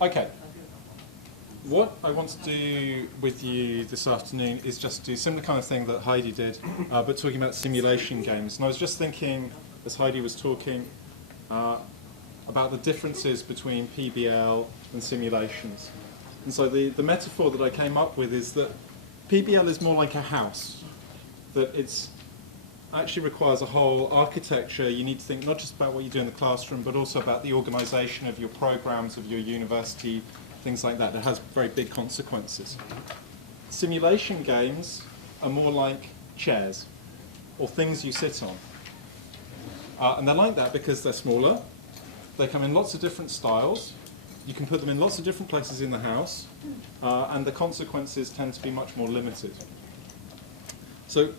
Okay. What I want to do with you this afternoon is just do a similar kind of thing that Heidi did, but talking about simulation games. And I was just thinking, as Heidi was talking, about the differences between PBL and simulations. And so the metaphor that I came up with is that PBL is more like a house, that it's actually requires a whole architecture. You need to think not just about what you do in the classroom, but also about the organisation of your programs, of your university, things like that. It has very big consequences. Simulation games are more like chairs, or things you sit on. And they're like that because they're smaller. They come in lots of different styles. You can put them in lots of different places in the house, and the consequences tend to be much more limited. So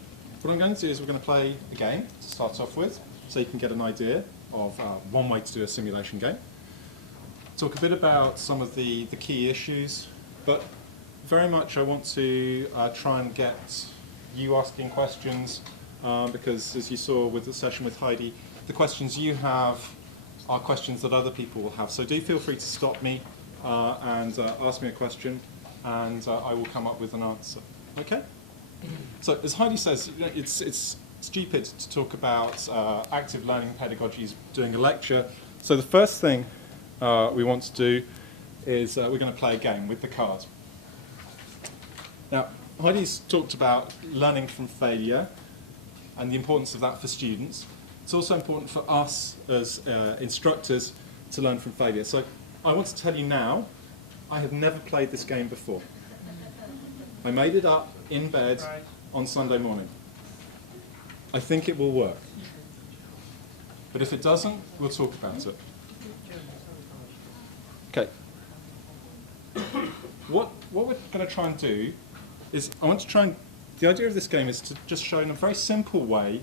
what I'm going to do is we're going to play a game to start off with, so you can get an idea of one way to do a simulation game. Talk a bit about some of the key issues, but very much I want to try and get you asking questions, because as you saw with the session with Heidi, the questions you have are questions that other people will have. So do feel free to stop me and ask me a question, and I will come up with an answer. Okay? So as Heidi says, you know, it's stupid to talk about active learning pedagogies doing a lecture. So the first thing we want to do is we're going to play a game with the card. Now, Heidi's talked about learning from failure and the importance of that for students. It's also important for us as instructors to learn from failure. So I want to tell you now, I have never played this game before. I made it up in bed on Sunday morning. I think it will work. But if it doesn't, we'll talk about it. Okay. What we're going to try and do is, I want to try and, the idea of this game is to just show in a very simple way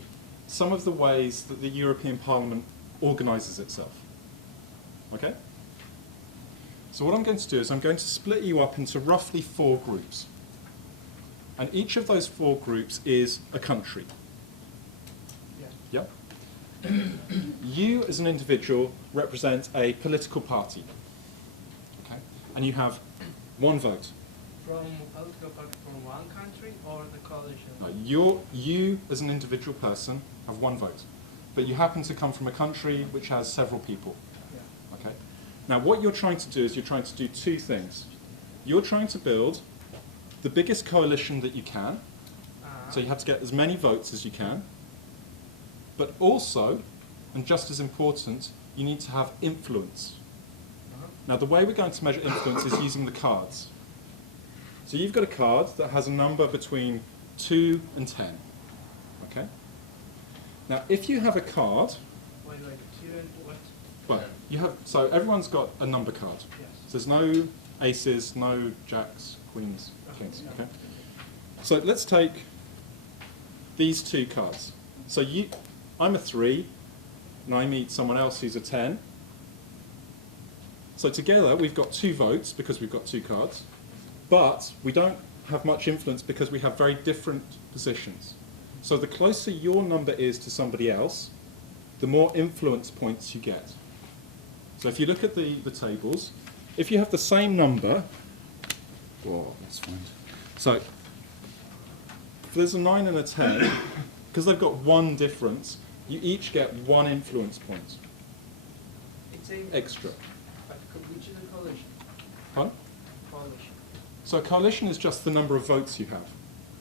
some of the ways that the European Parliament organises itself. Okay? So what I'm going to do is I'm going to split you up into roughly 4 groups. And each of those 4 groups is a country. Yeah? You as an individual represent a political party. Okay? And you have 1 vote. From a political party from one country or the coalition? No, you as an individual person have 1 vote. But you happen to come from a country which has several people. Yeah. Okay? Now what you're trying to do is you're trying to do 2 things. You're trying to build the biggest coalition that you can. So you have to get as many votes as you can. But also, and just as important, you need to have influence. Now the way we're going to measure influence is using the cards. So you've got a card that has a number between 2 and 10. Okay? Now if you have a card, Wait, 2 and what? well, you have, so everyone's got a number card. Yes. So there's no aces, no jacks, queens, kings. Okay? So let's take these 2 cards. So I'm a 3, and I meet someone else who's a 10. So together we've got 2 votes because we've got 2 cards, but we don't have much influence because we have very different positions. So the closer your number is to somebody else, the more influence points you get. So if you look at the tables, if you have the same number, let's find. So if there's a 9 and a 10, because they've got 1 difference, you each get 1 influence point. It's a Extra. But which is a coalition? Pardon? Coalition. So a coalition is just the number of votes you have.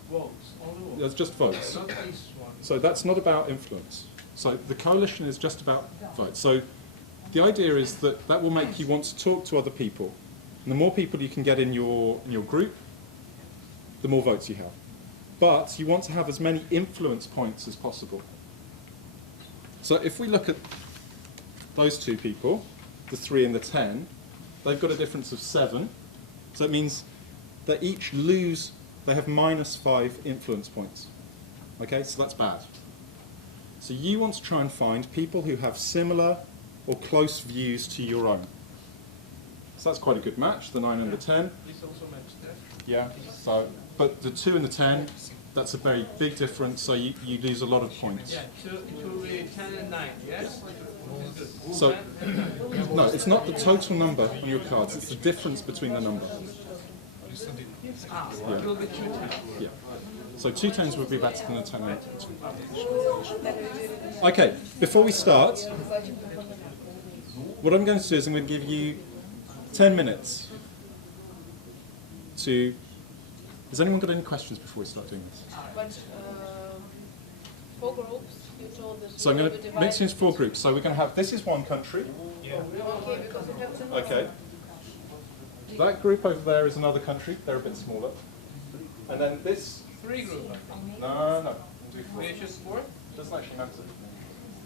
Votes, only votes. That's just votes. Not this one. So that's not about influence. So the coalition is just about votes. So the idea is that that will make you want to talk to other people. And the more people you can get in your group, the more votes you have. But you want to have as many influence points as possible. So if we look at those 2 people, the 3 and the 10, they've got a difference of 7. So it means they each lose, they have -5 influence points. Okay, so that's bad. So you want to try and find people who have similar or close views to your own. So that's quite a good match, the 9 and the 10. This also matches that. Yeah, so, but the 2 and the 10, that's a very big difference, so you lose a lot of points. Yeah, it will be 10 and 9, yes? So, no, it's not the total number on your cards, it's the difference between the number. It will be 2 times. Yeah. So 2 10s would be better than a 10 8. Okay, before we start, what I'm going to do is I'm going to give you 10 minutes to... Has anyone got any questions before we start doing this? But 4 groups, you told us. So I'm going to mix into 4 groups. So we're going to have, this is one country. Okay, because we have to. Okay. That group over there is another country. They're a bit smaller. And then this... 3 groups, I think. No. Do 4. We choose 4? Doesn't actually matter.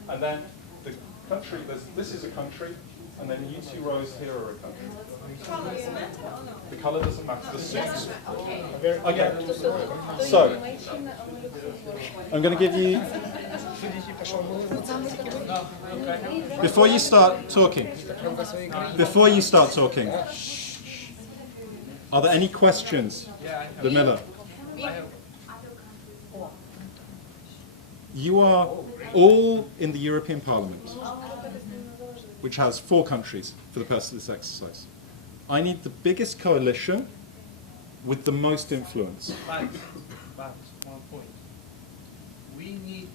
And then the country, this is a country, and then you 2 rows here are a country. Colors matter or no? The colour doesn't matter. The suits. Okay. Okay. So, So, I'm going to give you... Before you start talking, are there any questions? The Miller. You are all in the European Parliament, which has 4 countries for the purpose of this exercise. I need the biggest coalition with the most influence. But 1 point. We need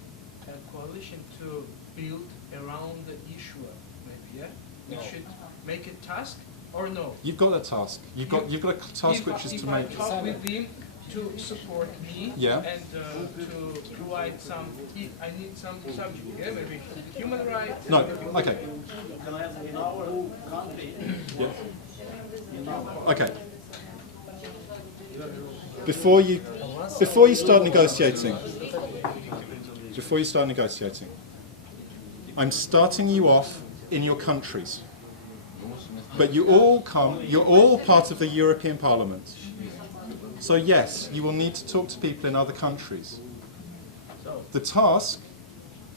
a coalition to build around the issuer, maybe, yeah? We should make a task or no? You've got a task. You've got a task which is to make... If I talk with him to support me Yeah. and to provide some, I need some subject, yeah? Maybe human rights. No, okay. In our country, Yeah. Okay. Before you start negotiating, I'm starting you off in your countries. But you're all part of the European Parliament. So yes, you will need to talk to people in other countries. The task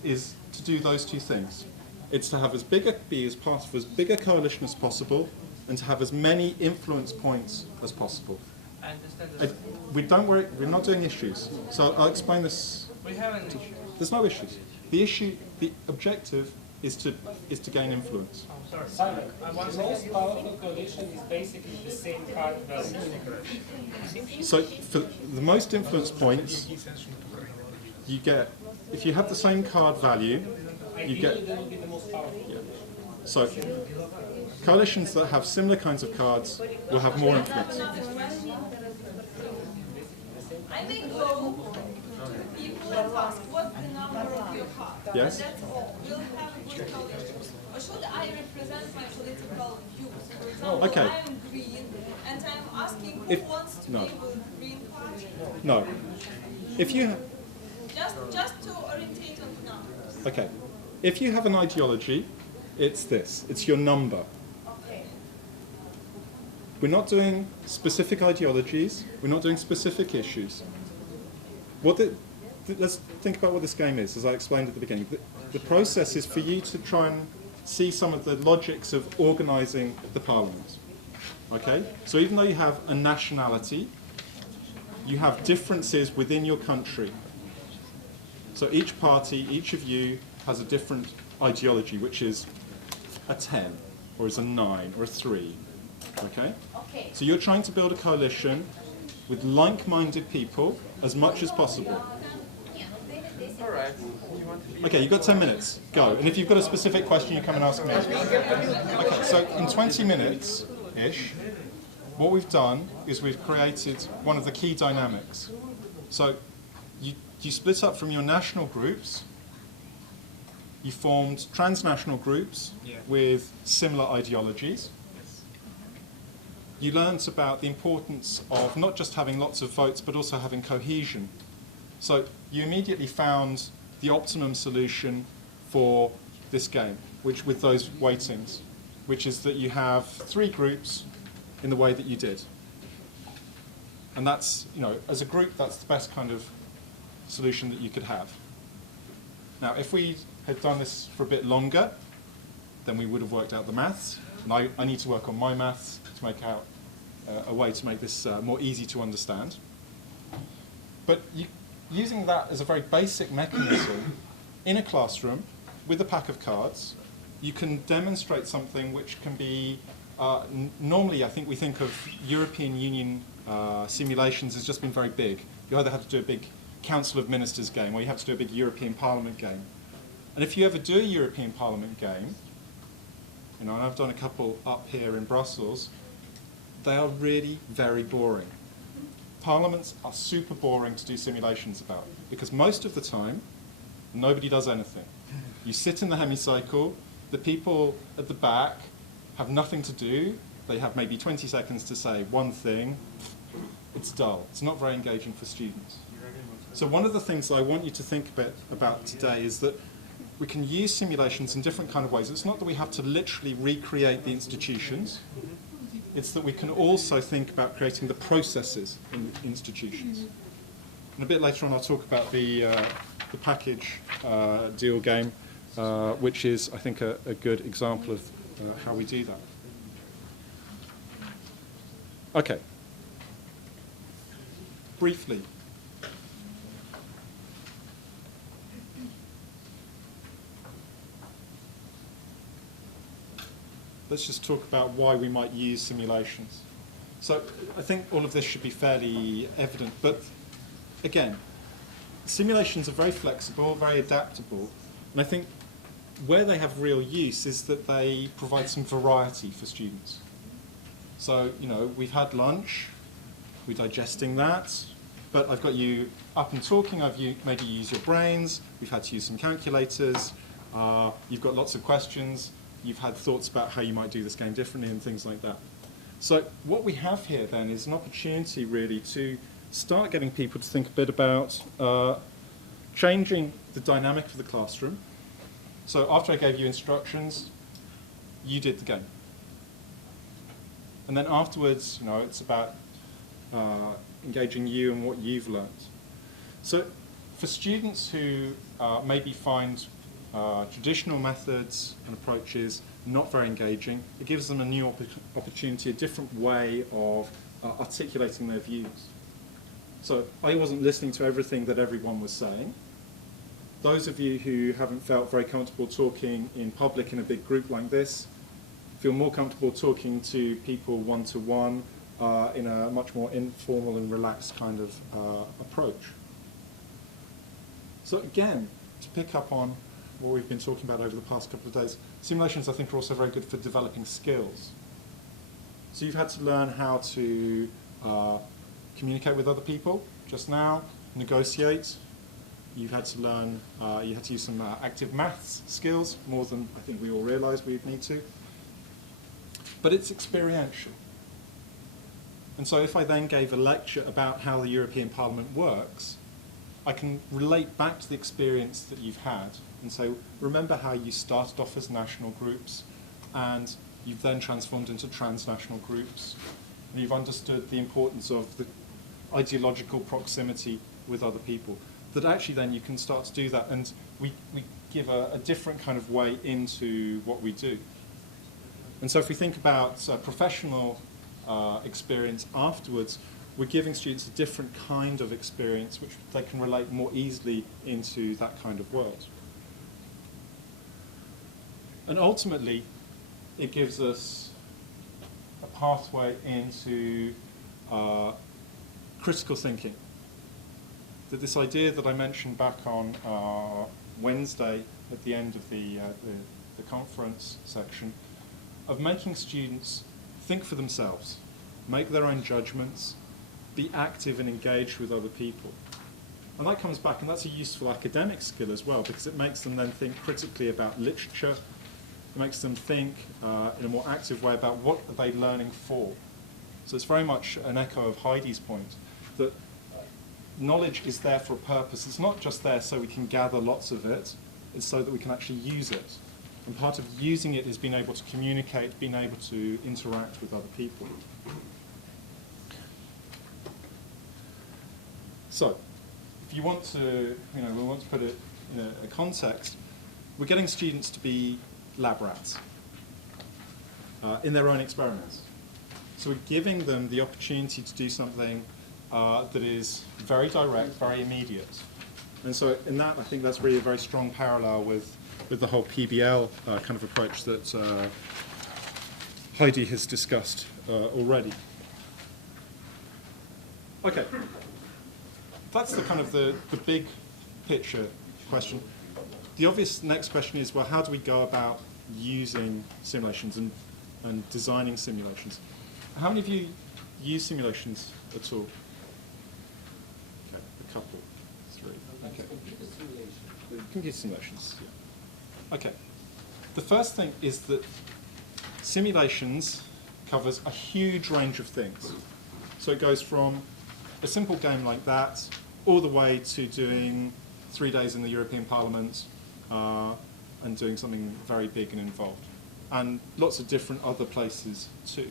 is to do those 2 things. It's to have be as part of as big a coalition as possible, and to have as many influence points as possible. I understand that. Don't worry, we're not doing issues. So I'll explain this. We have an issue. There's no issues. The objective is to gain influence. Sorry. The most powerful coalition is basically the same card value. So for the most influence points, you get, if you have the same card value, you get... Ideally, that will be the most powerful. Yeah. So coalitions that have similar kinds of cards will have more influence. I may go people and ask what's the number of your card. Yes? That's all. We'll have good coalitions. Or should I represent my political views? For example, Okay. I'm green and I'm asking who If- wants to no. be with Green Party. No. If you... Just to orientate on the numbers. Okay. If you have an ideology, it's this. It's your number. Okay. We're not doing specific ideologies. We're not doing specific issues. Let's think about what this game is, as I explained at the beginning. The process is for you to try and see some of the logics of organising the parliament. Okay? So even though you have a nationality, you have differences within your country. So each party, each of you, has a different ideology, which is a 10, or is a 9, or a 3. Okay? Okay. So you're trying to build a coalition with like-minded people as much as possible. All right. Okay, you've got 10 minutes. Go. And if you've got a specific question, you come and ask me. Okay, so in 20 minutes-ish, what we've done is we've created one of the key dynamics. So you split up from your national groups, you formed transnational groups with similar ideologies. You learnt about the importance of not just having lots of votes, but also having cohesion. So you immediately found the optimum solution for this game, which with those weightings, which is that you have 3 groups in the way that you did. And that's, as a group, that's the best kind of solution that you could have. Now, if we had done this for a bit longer, then we would have worked out the maths. And I need to work on my maths to make out a way to make this more easy to understand. But using that as a very basic mechanism in a classroom with a pack of cards, you can demonstrate something which can be, normally I think we think of European Union simulations as just being very big. You either have to do a big Council of Ministers game or you have to do a big European Parliament game. And if you ever do a European Parliament game, and I've done a couple up here in Brussels, they are really very boring. Parliaments are super boring to do simulations about because most of the time, nobody does anything. You sit in the hemicycle, the people at the back have nothing to do, they have maybe 20 seconds to say one thing, it's dull, it's not very engaging for students. So one of the things I want you to think about today is that we can use simulations in different kind of ways. It's not that we have to literally recreate the institutions, it's that we can also think about creating the processes in institutions. And a bit later on I'll talk about the package deal game, which is, I think, a good example of how we do that. Okay. Briefly. Let's just talk about why we might use simulations. So I think all of this should be fairly evident, but again, simulations are very flexible, very adaptable, and I think where they have real use is that they provide some variety for students. So, we've had lunch, we're digesting that, but I've got you up and talking, I've made you use your brains, we've had to use some calculators, you've got lots of questions, you've had thoughts about how you might do this game differently and things like that. So what we have here then is an opportunity really to start getting people to think a bit about changing the dynamic of the classroom. So after I gave you instructions, you did the game. And then afterwards, it's about engaging you and what you've learned. So for students who maybe find traditional methods and approaches not very engaging, it gives them a new opportunity, a different way of articulating their views. So I wasn't listening to everything that everyone was saying. Those of you who haven't felt very comfortable talking in public in a big group like this, feel more comfortable talking to people one-to-one in a much more informal and relaxed kind of approach. So again, to pick up on what we've been talking about over the past couple of days, simulations I think are also very good for developing skills. So you've had to learn how to communicate with other people just now, negotiate. You've had to learn, you had to use some active maths skills, more than I think we all realise we'd need to. But it's experiential. And so if I then gave a lecture about how the European Parliament works, I can relate back to the experience that you've had and say, remember how you started off as national groups and you've then transformed into transnational groups, and you've understood the importance of the ideological proximity with other people. That actually then you can start to do that, and we give a different kind of way into what we do. And so if we think about professional experience afterwards, we're giving students a different kind of experience which they can relate more easily into that kind of world. And ultimately, it gives us a pathway into critical thinking. That this idea that I mentioned back on Wednesday at the end of the conference section, of making students think for themselves, make their own judgments, be active and engaged with other people. And that comes back, and that's a useful academic skill as well, because it makes them then think critically about literature, it makes them think in a more active way about what are they learning for. So it's very much an echo of Heidi's point, that knowledge is there for a purpose. It's not just there so we can gather lots of it, it's so that we can actually use it. And part of using it is being able to communicate, being able to interact with other people. So, if you want to, we want to put it in a context, we're getting students to be lab rats in their own experiments. So we're giving them the opportunity to do something that is very direct, very immediate. And so in that, I think that's really a very strong parallel with the whole PBL kind of approach that Heidi has discussed already. Okay, that's the kind of the big picture question. The obvious next question is, well, how do we go about using simulations and designing simulations? How many of you use simulations at all? Okay, a couple, 3. Okay. Computer simulations, yeah. Okay. The first thing is that simulations covers a huge range of things. So it goes from a simple game like that all the way to doing 3 days in the European Parliament and doing something very big and involved. And lots of different other places too.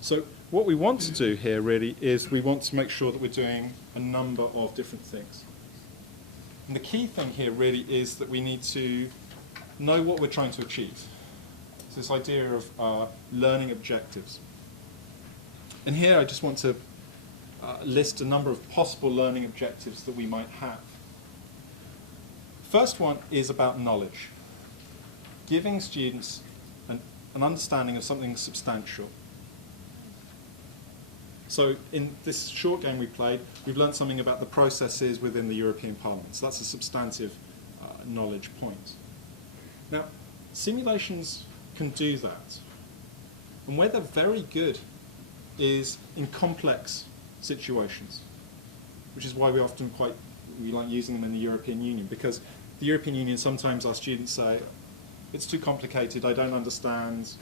So what we want to do here really is we want to make sure that we're doing a number of different things. And the key thing here really is that we need to know what we're trying to achieve. So this idea of learning objectives. And here I just want to list a number of possible learning objectives that we might have. First one is about knowledge. Giving students an understanding of something substantial. So in this short game we played, we've learned something about the processes within the European Parliament. So that's a substantive knowledge point. Now, simulations can do that. And where they're very good is in complex situations, which is why we like using them in the European Union, because the European Union, sometimes our students say, it's too complicated, I don't understand,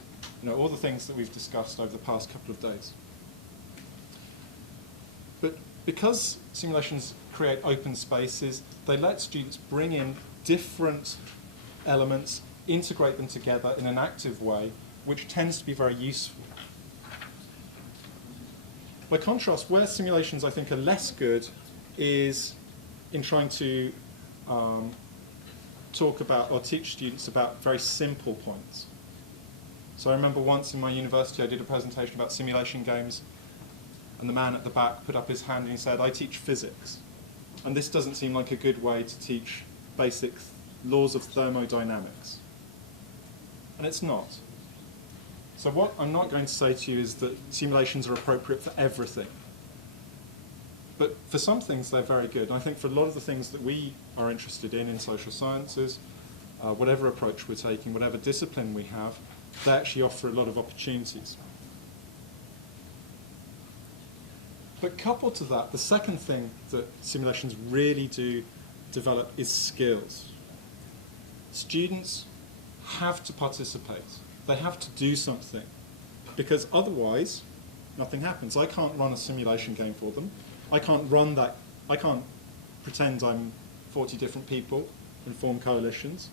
all the things that we've discussed over the past couple of days. But because simulations create open spaces, they let students bring in different elements, integrate them together in an active way, which tends to be very useful. By contrast, where simulations I think are less good is in trying to talk about or teach students about very simple points. So I remember once in my university I did a presentation about simulation games, and the man at the back put up his hand and he said, I teach physics. And this doesn't seem like a good way to teach basic laws of thermodynamics. And it's not. So what I'm not going to say to you is that simulations are appropriate for everything. But for some things they're very good. And I think for a lot of the things that we are interested in social sciences, whatever approach we're taking, whatever discipline we have, they actually offer a lot of opportunities. But coupled to that, the second thing that simulations really do develop is skills. Students have to participate. They have to do something, because otherwise nothing happens. I can't run a simulation game for them. I can't run that. I can't pretend I'm 40 different people and form coalitions.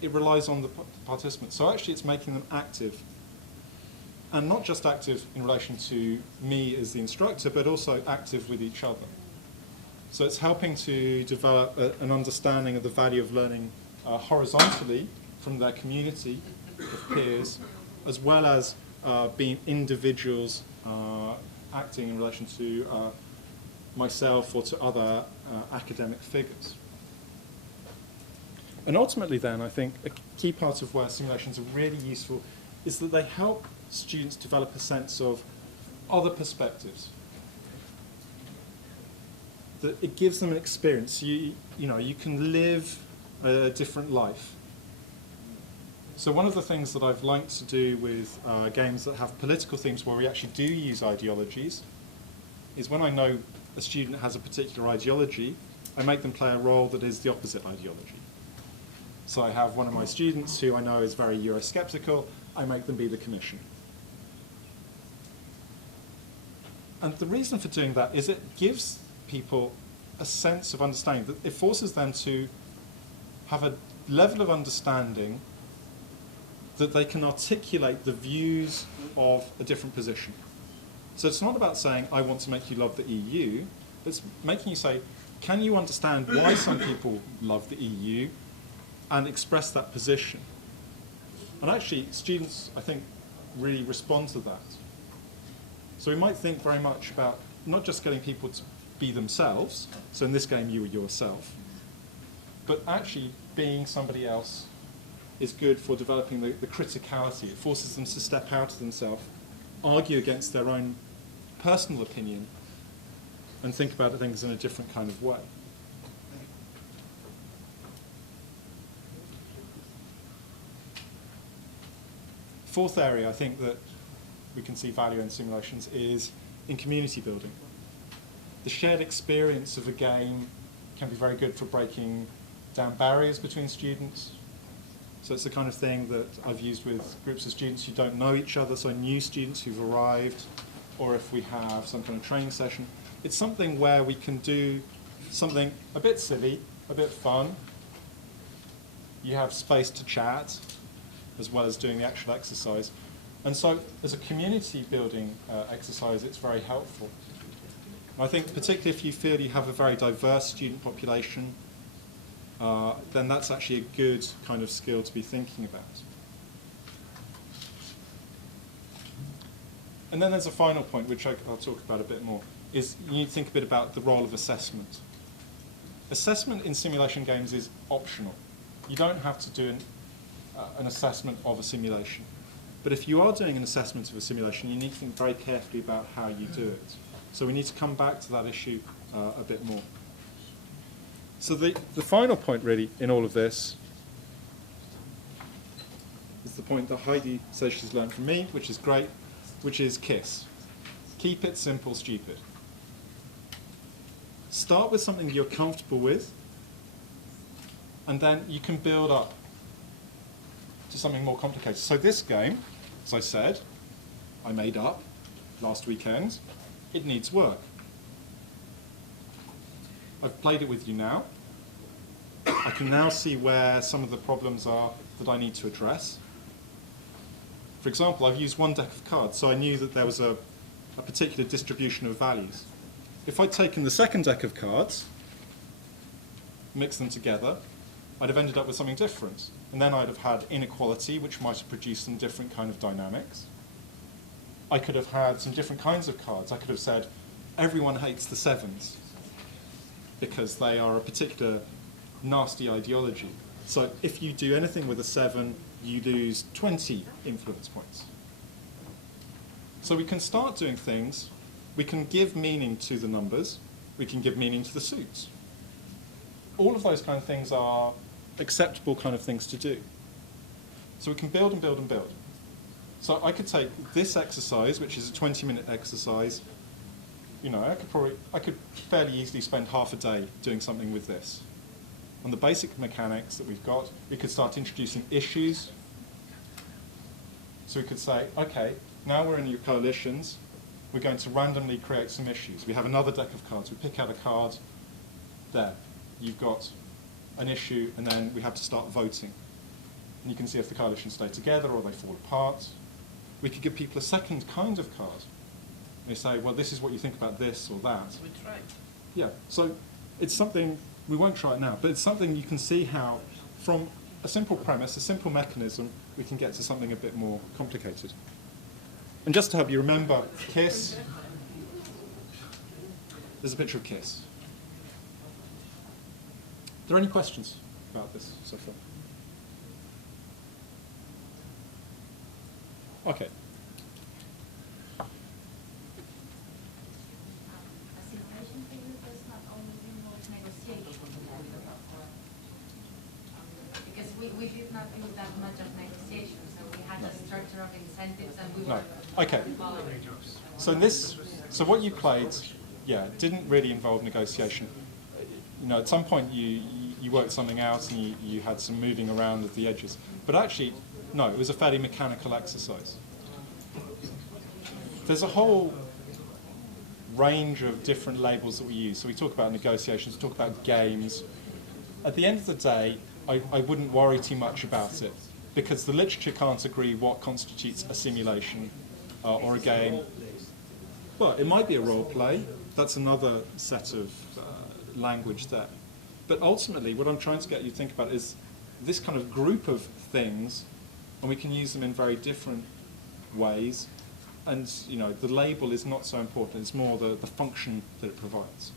It relies on the participants. So actually it's making them active. And not just active in relation to me as the instructor, but also active with each other. So it's helping to develop an understanding of the value of learning horizontally from their community of peers, as well as being individuals acting in relation to myself or to other academic figures. And ultimately then, I think a key part of where simulations are really useful is that they help students develop a sense of other perspectives. That it gives them an experience. You can live a different life. So one of the things that I've liked to do with games that have political themes where we actually do use ideologies is when I know a student has a particular ideology, I make them play a role that is the opposite ideology. So I have one of my students who I know is very Eurosceptical, I make them be the Commission. And the reason for doing that is it gives people a sense of understanding, that it forces them to have a level of understanding that they can articulate the views of a different position. So it's not about saying, I want to make you love the EU, it's making you say, can you understand why some people love the EU and express that position? And actually, students, I think, really respond to that. So we might think very much about not just getting people to be themselves. So in this game, you were yourself. But actually, being somebody else is good for developing the criticality. It forces them to step out of themselves, argue against their own personal opinion, and think about things in a different kind of way. Fourth area I think that we can see value in simulations is in community building. The shared experience of a game can be very good for breaking down barriers between students. So it's the kind of thing that I've used with groups of students who don't know each other, so new students who've arrived, or if we have some kind of training session. It's something where we can do something a bit silly, a bit fun. You have space to chat, as well as doing the actual exercise. And so as a community building exercise, it's very helpful. I think particularly if you feel you have a very diverse student population, then that's actually a good kind of skill to be thinking about. And then there's a final point, which I'll talk about a bit more, is you need to think a bit about the role of assessment. Assessment in simulation games is optional. You don't have to do an assessment of a simulation. But if you are doing an assessment of a simulation, you need to think very carefully about how you do it. So we need to come back to that issue a bit more. So the final point really in all of this is the point that Heidi says she's learned from me, which is great, which is KISS. Keep it simple, stupid. Start with something you're comfortable with, and then you can build up to something more complicated. So this game, as I said, I made up last weekend. It needs work. I've played it with you now. I can now see where some of the problems are that I need to address. For example, I've used one deck of cards, so I knew that there was a particular distribution of values. If I'd taken the second deck of cards, mixed them together, I'd have ended up with something different. And then I'd have had inequality, which might have produced some different kind of dynamics. I could have had some different kinds of cards. I could have said, everyone hates the sevens because they are a particular nasty ideology. So if you do anything with a 7, you lose 20 influence points. So we can start doing things. We can give meaning to the numbers. We can give meaning to the suits. All of those kind of things are acceptable kind of things to do. So we can build and build and build. So I could take this exercise, which is a 20-minute exercise. You know, I could fairly easily spend half a day doing something with this. On the basic mechanics that we've got, we could start introducing issues. So we could say, okay, now we're in your coalitions. We're going to randomly create some issues. We have another deck of cards. We pick out a card. There, you've got an issue, and then we have to start voting. And you can see if the coalitions stay together or they fall apart. We could give people a second kind of card. They say, well, this is what you think about this or that. We tried. Yeah, so it's something, we won't try it now, but it's something you can see how, from a simple premise, a simple mechanism, we can get to something a bit more complicated. And just to help you remember KISS, there's a picture of KISS. Are there any questions about this so far? Okay. A simulation thing does not only involve negotiation. Because we did not do that much of negotiation, so we had a structure of incentives and we were Okay. So so what you played, yeah, didn't really involve negotiation. You know, at some point you worked something out and you had some moving around at the edges. But actually, no, it was a fairly mechanical exercise. There's a whole range of different labels that we use. So we talk about negotiations, we talk about games. At the end of the day, I wouldn't worry too much about it because the literature can't agree what constitutes a simulation or a game. Well, it might be a role play. That's another set of language there. But ultimately, what I'm trying to get you to think about is this kind of group of things, and we can use them in very different ways. And you know, the label is not so important. It's more the function that it provides.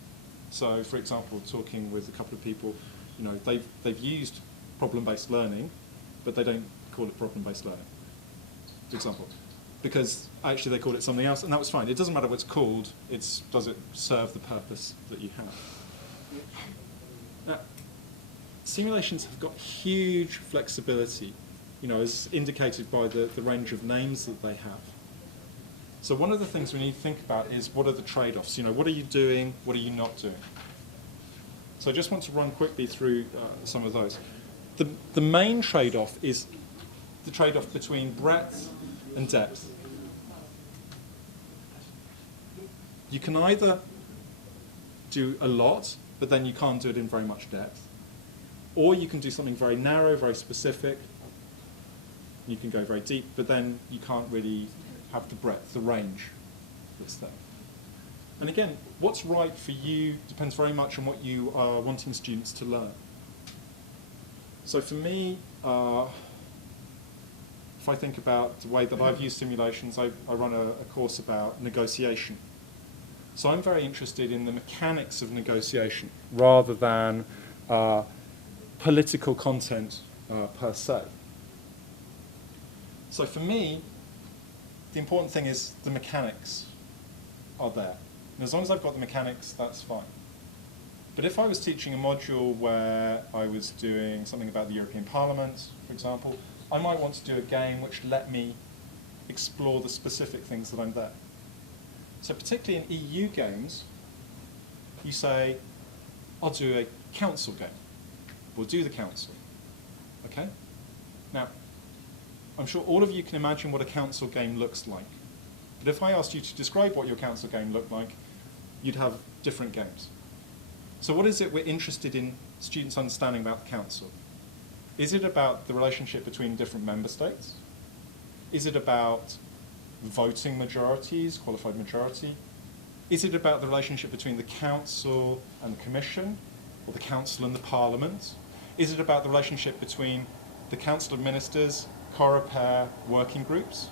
So, for example, talking with a couple of people, you know, they've used problem-based learning, but they don't call it problem-based learning, for example, because actually they call it something else, and that was fine. It doesn't matter what it's called, does it serve the purpose that you have? Now, simulations have got huge flexibility, you know, as indicated by the range of names that they have. So one of the things we need to think about is, what are the trade-offs? You know, what are you doing, what are you not doing? So I just want to run quickly through some of those. The main trade-off is the trade-off between breadth and depth. You can either do a lot, but then you can't do it in very much depth, or you can do something very narrow, very specific. You can go very deep, but then you can't really have the breadth, the range that's there. And again, what's right for you depends very much on what you are wanting students to learn. So for me, if I think about the way that I've used simulations, I run a course about negotiation. So I'm very interested in the mechanics of negotiation rather than political content per se. So for me, the important thing is the mechanics are there. And as long as I've got the mechanics, that's fine. But if I was teaching a module where I was doing something about the European Parliament, for example, I might want to do a game which let me explore the specific things that I'm there. So particularly in EU games, you say, I'll do a council game. We'll do the council. Okay? Now, I'm sure all of you can imagine what a council game looks like. But if I asked you to describe what your council game looked like, you'd have different games. So what is it we're interested in students understanding about the council? Is it about the relationship between different member states? Is it about voting majorities, qualified majority? Is it about the relationship between the council and the commission, or the council and the parliament? Is it about the relationship between the council of ministers, COREPER, working groups?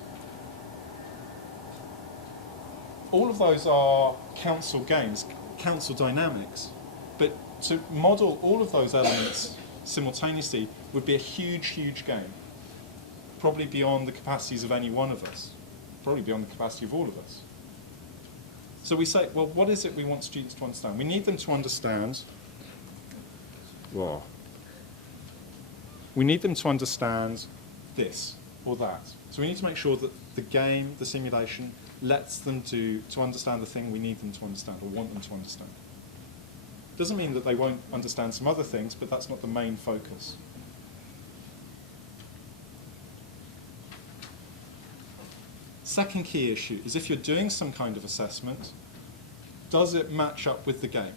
All of those are council games, council dynamics. But to model all of those elements simultaneously would be a huge, huge game. Probably beyond the capacities of any one of us. Probably beyond the capacity of all of us. So we say, well, what is it we want students to understand? We need them to understand, we need them to understand this or that. So we need to make sure that the game, the simulation, lets them to understand the thing we need them to understand or want them to understand. Doesn't mean that they won't understand some other things, but that's not the main focus. Second key issue is, if you're doing some kind of assessment, does it match up with the game?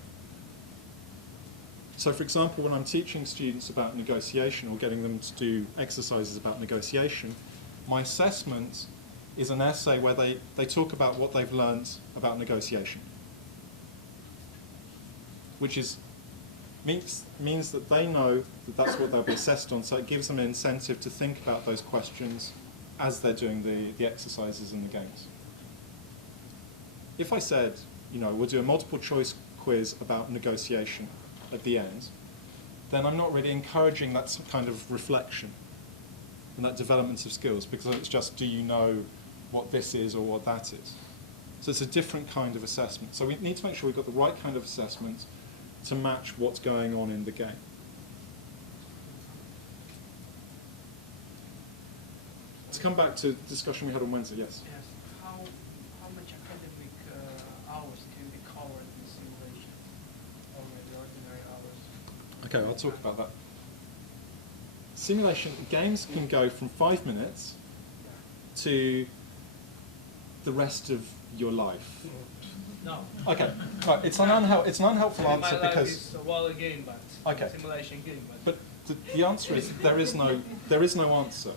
So for example, when I'm teaching students about negotiation or getting them to do exercises about negotiation, my assessment is an essay where they talk about what they've learned about negotiation, which means that they know that that's what they'll be assessed on, so it gives them an incentive to think about those questions as they're doing the exercises and the games. If I said, you know, we'll do a multiple choice quiz about negotiation at the end, then I'm not really encouraging that kind of reflection and that development of skills, because it's just, do you know what this is or what that is? So it's a different kind of assessment. So we need to make sure we've got the right kind of assessment to match what's going on in the game. To come back to the discussion we had on Wednesday, yes? Yes. How much academic hours can be covered in simulation? Or maybe ordinary hours? Okay, I'll talk about that. Simulation games can go from 5 minutes to the rest of your life. No. Okay, right. It's an unhelpful My answer life because. is a while game, but Okay. simulation game. But the answer is there is no answer.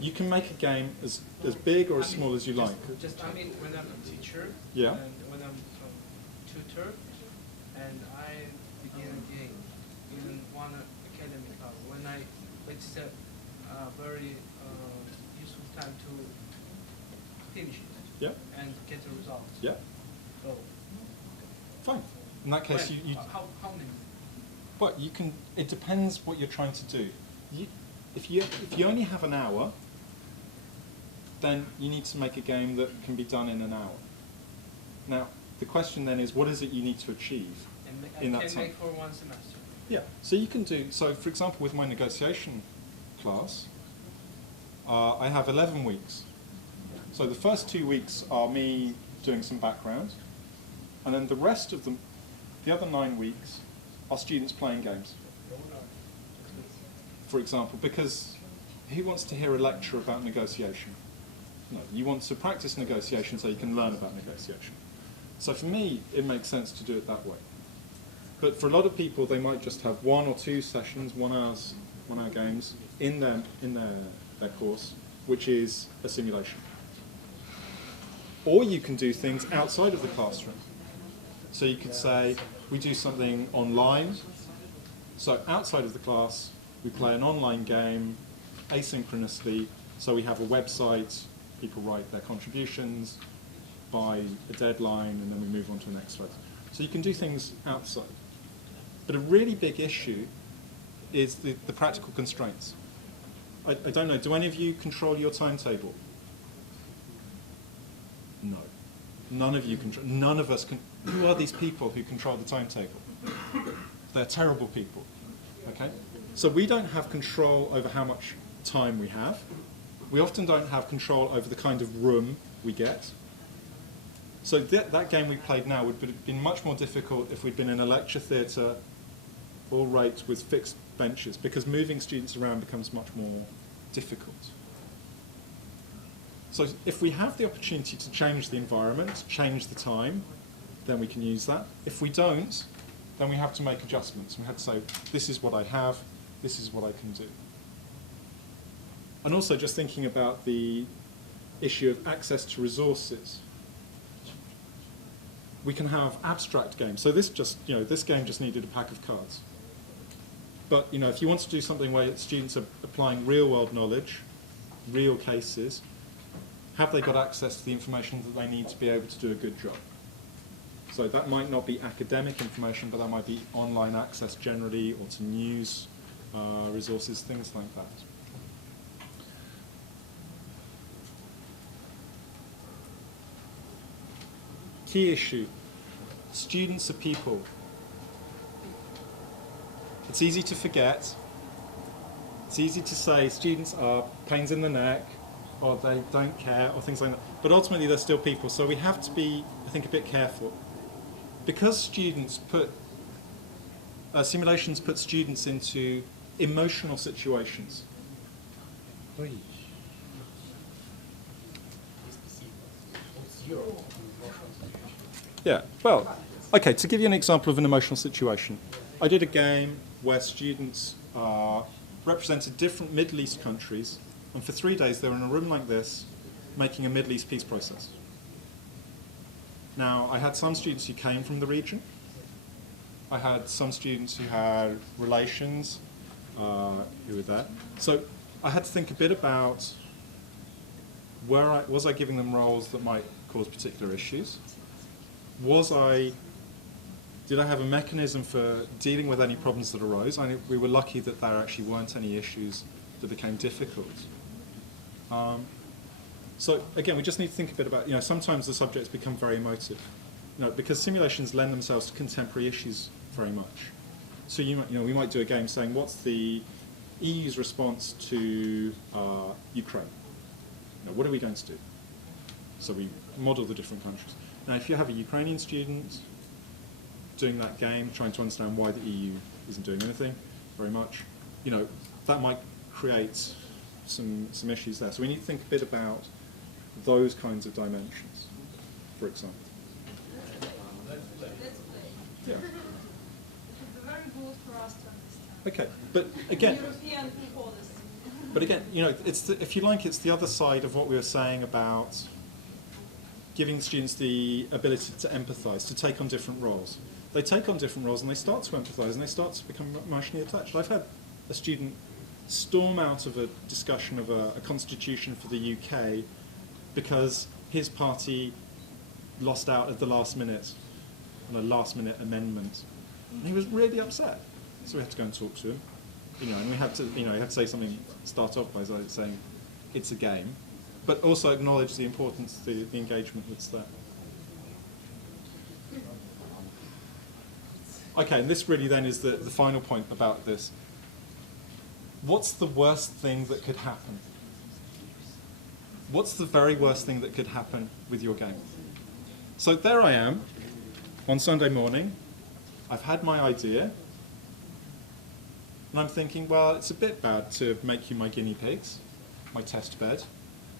You can make a game as big or as small as you like. I mean, when I'm a teacher, Yeah. and when I'm a tutor, and I begin a game in one academic hour, when it's a very useful time to finish it Yeah. and get the results. Yeah. So, Fine. In that case, When? you How many? well, you can. It depends what you're trying to do. If you only have an hour, then you need to make a game that can be done in an hour. Now, the question then is, what is it you need to achieve in that can time? make for one semester. Yeah. So you can do. So, for example, with my negotiation class, I have 11 weeks. So the first 2 weeks are me doing some background, and then the rest of them, the other 9 weeks, are students playing games. For example, because who wants to hear a lecture about negotiation? No, you want to practice negotiation so you can learn about negotiation. So for me, it makes sense to do it that way. But for a lot of people, they might just have 1 or 2 sessions, 1 hour games in their course, which is a simulation. Or you can do things outside of the classroom. So you could say, we do something online. So outside of the class, we play an online game asynchronously. So we have a website, people write their contributions by a deadline, and then we move on to the next phase. So you can do things outside. But a really big issue is the practical constraints. I don't know, do any of you control your timetable? No. None of you control, none of us can. Who are these people who control the timetable? They're terrible people, okay? So we don't have control over how much time we have. We often don't have control over the kind of room we get. So that game we played now would have been much more difficult if we'd been in a lecture theatre, all right, with fixed benches, because moving students around becomes much more difficult. So if we have the opportunity to change the environment, change the time, then we can use that. If we don't, then we have to make adjustments. We have to say, this is what I have, this is what I can do. And also just thinking about the issue of access to resources. We can have abstract games. So this game just needed a pack of cards. But if you want to do something where students are applying real-world knowledge, real cases, have they got access to the information that they need to be able to do a good job? So that might not be academic information, but that might be online access generally, or to news resources, things like that. Key issue, students are people. It's easy to forget. It's easy to say students are pains in the neck, or they don't care, or things like that. But ultimately, they're still people. So we have to be, I think, a bit careful. Because students simulations put students into emotional situations. Yeah, well, okay, to give you an example of an emotional situation, I did a game where students represented different Middle East countries, and for 3 days they were in a room like this, making a Middle East peace process. Now, I had some students who came from the region. I had some students who had relations who were there. So I had to think a bit about was I giving them roles that might cause particular issues? Did I have a mechanism for dealing with any problems that arose? We were lucky that there actually weren't any issues that became difficult. So again, we just need to think a bit about, sometimes the subjects become very emotive, because simulations lend themselves to contemporary issues very much. So we might do a game saying, what's the EU's response to Ukraine? What are we going to do? So we model the different countries. Now, if you have a Ukrainian student doing that game, trying to understand why the EU isn't doing anything very much, that might create some issues there. So we need to think a bit about those kinds of dimensions, for example. Yeah. It's very good for us to understand. Okay, but again, European policy. But again, if you like, it's the other side of what we were saying about giving students the ability to empathise, to take on different roles. They take on different roles and they start to empathise and they start to become emotionally attached. I've had a student storm out of a discussion of a constitution for the UK because his party lost out at the last minute. on a last-minute amendment, and he was really upset. So we had to go and talk to him, and we had to, he had to say something. Start off by saying, "It's a game," but also acknowledge the importance of the engagement that's there. Okay, and this really then is the final point about this. What's the worst thing that could happen? What's the very worst thing that could happen with your game? So there I am, on Sunday morning. I've had my idea, and I'm thinking, well, it's a bit bad to make you my guinea pigs, my test bed,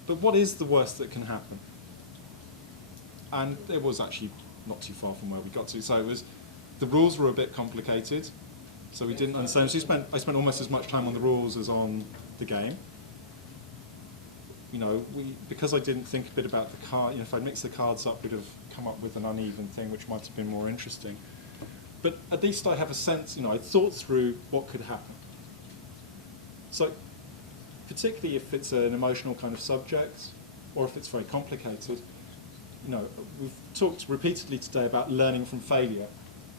but what is the worst that can happen? And it was actually not too far from where we got to. So it was, the rules were a bit complicated, so we didn't understand. So I spent almost as much time on the rules as on the game. Because I didn't think a bit about the card, if I'd mixed the cards up, we'd have come up with an uneven thing, which might have been more interesting. But at least I have a sense, I thought through what could happen. So, particularly if it's an emotional kind of subject, or if it's very complicated, we've talked repeatedly today about learning from failure.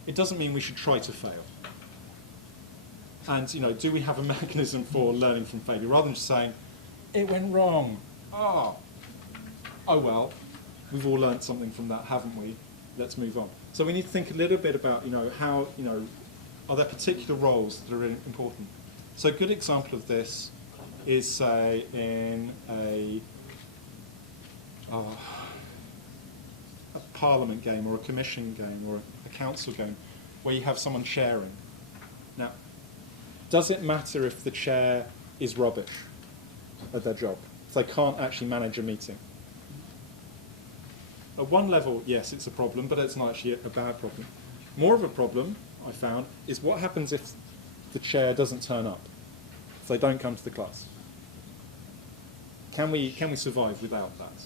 It doesn't mean we should try to fail. And, do we have a mechanism for learning from failure? Rather than just saying, it went wrong. Oh well, we've all learned something from that, haven't we? Let's move on. So we need to think a little bit about, how, are there particular roles that are important? So a good example of this is, say, in a parliament game or a commission game or a council game where you have someone chairing. Now, does it matter if the chair is rubbish at their job? If they can't actually manage a meeting? At one level, yes, it's a problem, but it's not actually a bad problem. More of a problem, I found, is what happens if the chair doesn't turn up, if they don't come to the class. Can we survive without that?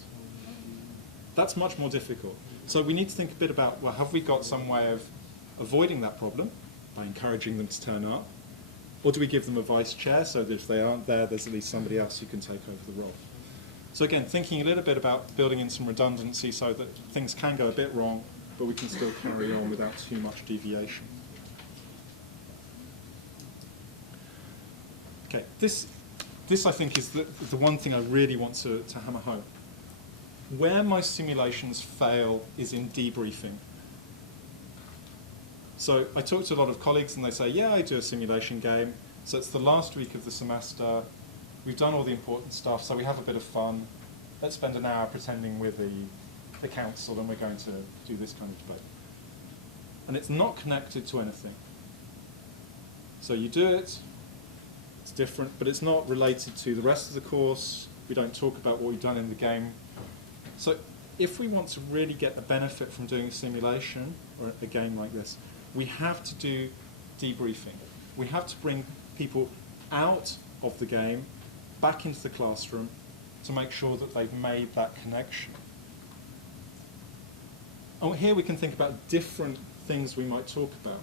That's much more difficult. So we need to think a bit about, well, have we got some way of avoiding that problem by encouraging them to turn up? Or do we give them a vice chair so that if they aren't there, there's at least somebody else who can take over the role? So again, thinking a little bit about building in some redundancy so that things can go a bit wrong, but we can still carry on without too much deviation. Okay, this I think is the one thing I really want to hammer home. Where my simulations fail is in debriefing. So I talk to a lot of colleagues and they say, yeah, I do a simulation game. So it's the last week of the semester. We've done all the important stuff, so we have a bit of fun. Let's spend an hour pretending we're the council and we're going to do this kind of debate. And it's not connected to anything. So you do it, it's different, but it's not related to the rest of the course. We don't talk about what we've done in the game. So if we want to really get the benefit from doing a simulation or a game like this, we have to do debriefing. We have to bring people out of the game, back into the classroom, to make sure that they've made that connection. And here we can think about different things we might talk about.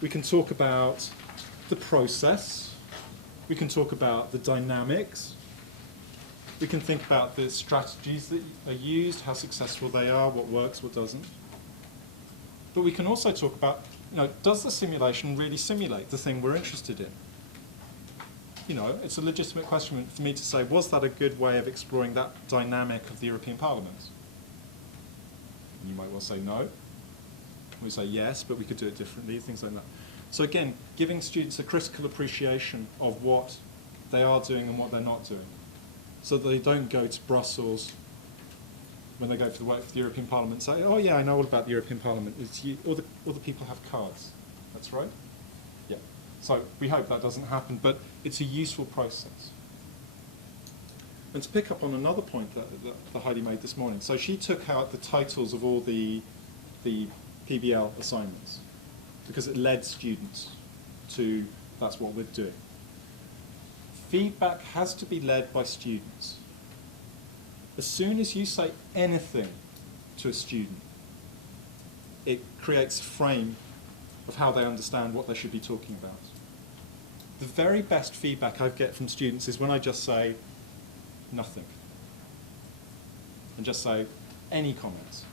We can talk about the process. We can talk about the dynamics. We can think about the strategies that are used, how successful they are, what works, what doesn't. But we can also talk about, does the simulation really simulate the thing we're interested in? It's a legitimate question for me to say, was that a good way of exploring that dynamic of the European Parliament? And you might well say no. We say yes, but we could do it differently, things like that. So again, giving students a critical appreciation of what they are doing and what they're not doing, so that they don't go to Brussels when they go for the work for the European Parliament and say, oh yeah, I know all about the European Parliament. All the people have cards. That's right? Yeah. So we hope that doesn't happen, but it's a useful process. And to pick up on another point that Heidi made this morning, so she took out the titles of all the PBL assignments because it led students to, that's what we're doing. Feedback has to be led by students. As soon as you say anything to a student, it creates a frame of how they understand what they should be talking about. The very best feedback I get from students is when I just say nothing and just say any comments.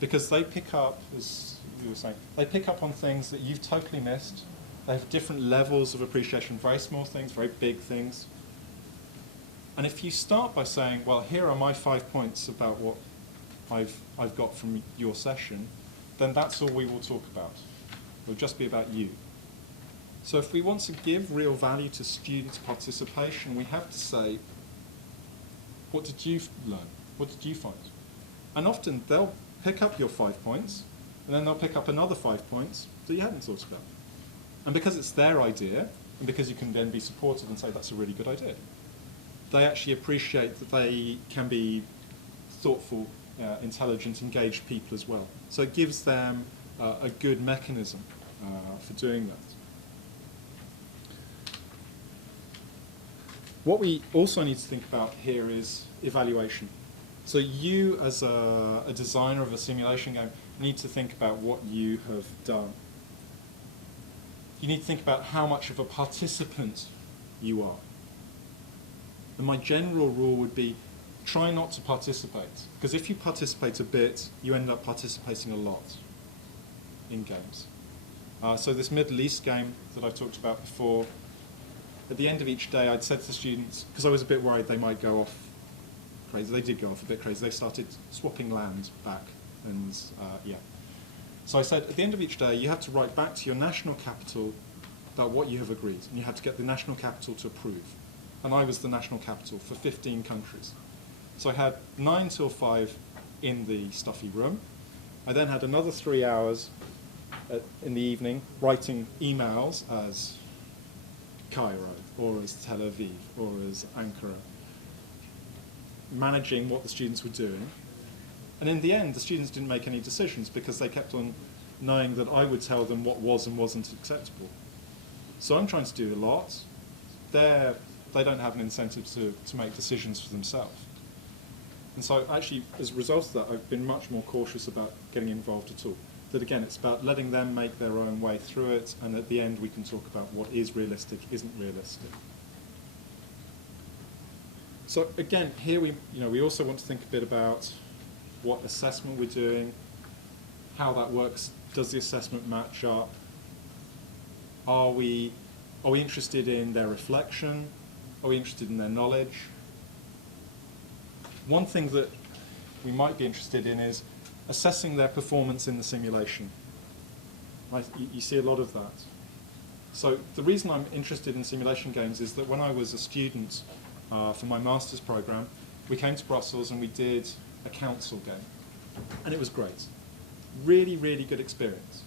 because they pick up, as you were saying, they pick up on things that you've totally missed. They have different levels of appreciation, very small things, very big things. And if you start by saying, well, here are my 5 points about what I've got from your session, then that's all we will talk about. It will just be about you. So if we want to give real value to students' participation, we have to say, what did you learn? What did you find? And often they'll pick up your 5 points, and then they'll pick up another 5 points that you hadn't thought about. And because it's their idea, and because you can then be supportive and say that's a really good idea, they actually appreciate that they can be thoughtful, intelligent, engaged people as well. So it gives them a good mechanism for doing that. What we also need to think about here is evaluation. So you, as a designer of a simulation game, need to think about what you have done. You need to think about how much of a participant you are. And my general rule would be, try not to participate. Because if you participate a bit, you end up participating a lot in games. So this Middle East game that I've talked about before, at the end of each day I'd said to the students, because I was a bit worried they might go off crazy, they did go off a bit crazy, they started swapping land back, and yeah. So I said, at the end of each day, you have to write back to your national capital about what you have agreed, and you have to get the national capital to approve. And I was the national capital for 15 countries. So I had 9 till 5 in the stuffy room. I then had another 3 hours in the evening writing emails as Cairo, or as Tel Aviv, or as Ankara, managing what the students were doing. And in the end, the students didn't make any decisions because they kept on knowing that I would tell them what was and wasn't acceptable. So I'm trying to do a lot. They don't have an incentive to make decisions for themselves. And so actually, as a result of that, I've been much more cautious about getting involved at all. That again, it's about letting them make their own way through it, and at the end we can talk about what is realistic, isn't realistic. So again, here we also want to think a bit about what assessment we're doing, how that works, does the assessment match up, are we interested in their reflection, are we interested in their knowledge? One thing that we might be interested in is assessing their performance in the simulation. Right? You see a lot of that. So the reason I'm interested in simulation games is that when I was a student for my master's program, we came to Brussels and we did a council game. And it was great. Really, really good experience.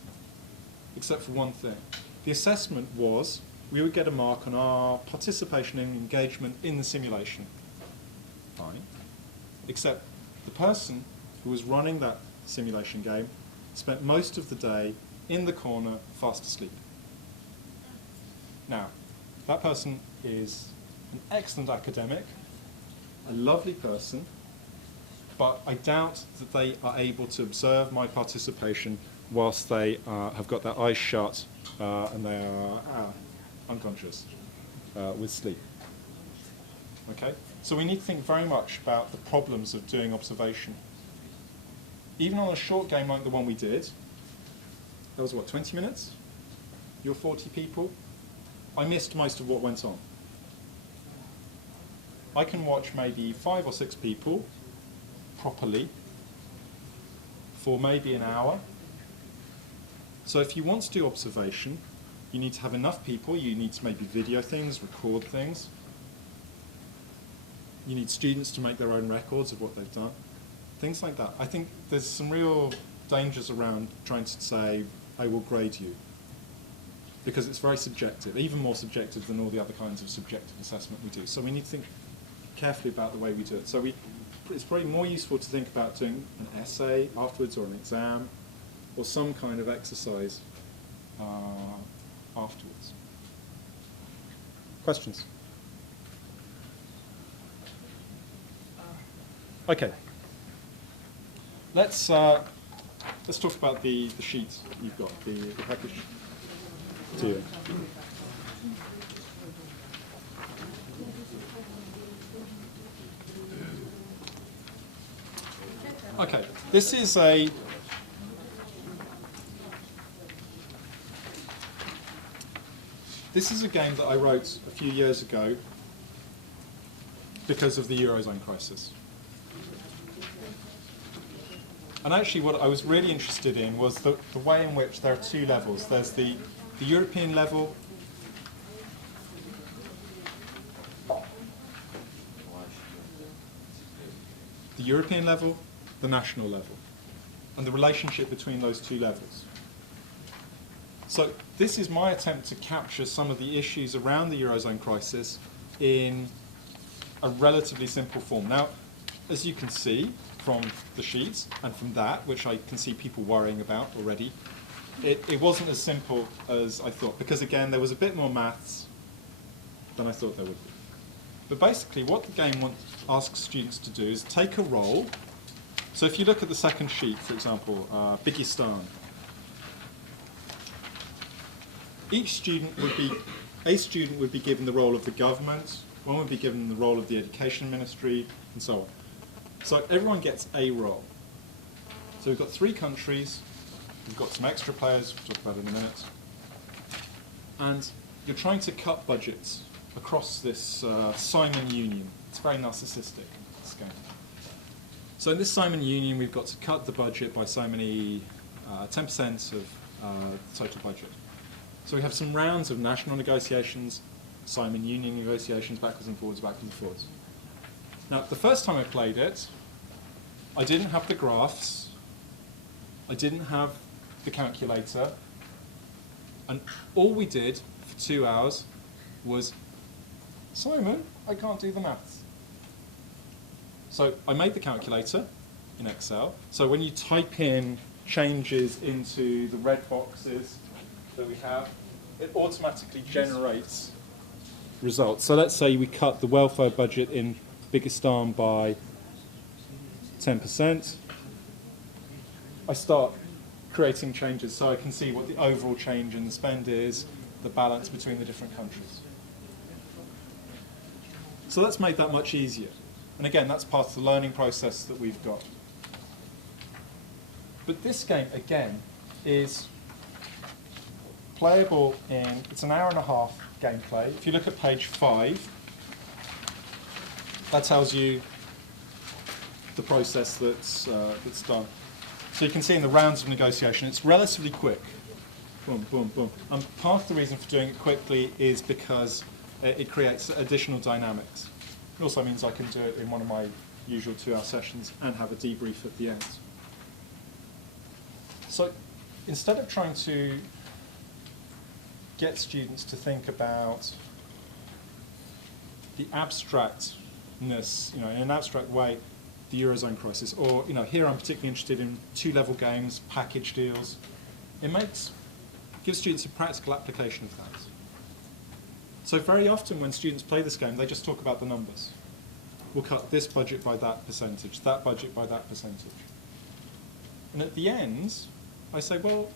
Except for one thing. The assessment was we would get a mark on our participation and engagement in the simulation. Fine. Except the person who was running that simulation game spent most of the day in the corner fast asleep. Now, that person is an excellent academic, a lovely person, but I doubt that they are able to observe my participation whilst they have got their eyes shut and they are unconscious with sleep. Okay? So we need to think very much about the problems of doing observation. Even on a short game like the one we did, that was what, 20 minutes? You're 40 people? I missed most of what went on. I can watch maybe 5 or 6 people properly for maybe an hour. So if you want to do observation, you need to have enough people, you need to maybe video things, record things. You need students to make their own records of what they've done. Things like that. I think there's some real dangers around trying to say, I will grade you. Because it's very subjective, even more subjective than all the other kinds of subjective assessment we do. So we need to think carefully about the way we do it. So it's probably more useful to think about doing an essay afterwards or an exam or some kind of exercise afterwards. Questions? Okay. Let's talk about the sheet you've got, the package deal. Okay, this is a this is a game that I wrote a few years ago because of the Eurozone crisis. And actually what I was really interested in was the way in which there are two levels. There's the European level, the national level, and the relationship between those two levels. So this is my attempt to capture some of the issues around the Eurozone crisis in a relatively simple form. Now, as you can see from the sheets and from that, which I can see people worrying about already, it wasn't as simple as I thought, because again, there was a bit more maths than I thought there would be. But basically, what the game asks students to do is take a role. So if you look at the second sheet, for example, Bigistan, a student would be given the role of the government, one would be given the role of the education ministry, and so on. So everyone gets a role. So we've got 3 countries, we've got some extra players, we'll talk about it in a minute, and you're trying to cut budgets across this Simon Union. It's very narcissistic, this game. So in this Simon Union, we've got to cut the budget by so many, 10% of the total budget. So we have some rounds of national negotiations, Simon Union negotiations, backwards and forwards, backwards and forwards. Now, the first time I played it, I didn't have the graphs, I didn't have the calculator, and all we did for 2 hours was, Simon, I can't do the maths. So I made the calculator in Excel. So when you type in changes into the red boxes that we have, it automatically generates results. So let's say we cut the welfare budget in Bigistan by 10%. I start creating changes so I can see what the overall change in the spend is, the balance between the different countries. So that's made that much easier. And again, that's part of the learning process that we've got. But this game, again, is playable in, it's an hour-and-a-half gameplay. If you look at page 5, that tells you the process that's done. So you can see in the rounds of negotiation, it's relatively quick. Boom, boom, boom. And part of the reason for doing it quickly is because it creates additional dynamics. It also means I can do it in one of my usual 2-hour sessions and have a debrief at the end. So instead of trying to get students to think about the abstractness, in an abstract way, the Eurozone crisis, or here I'm particularly interested in 2-level games, package deals. It gives students a practical application of that. So very often when students play this game, they just talk about the numbers. We'll cut this budget by that percentage, that budget by that percentage. And at the end, I say, well,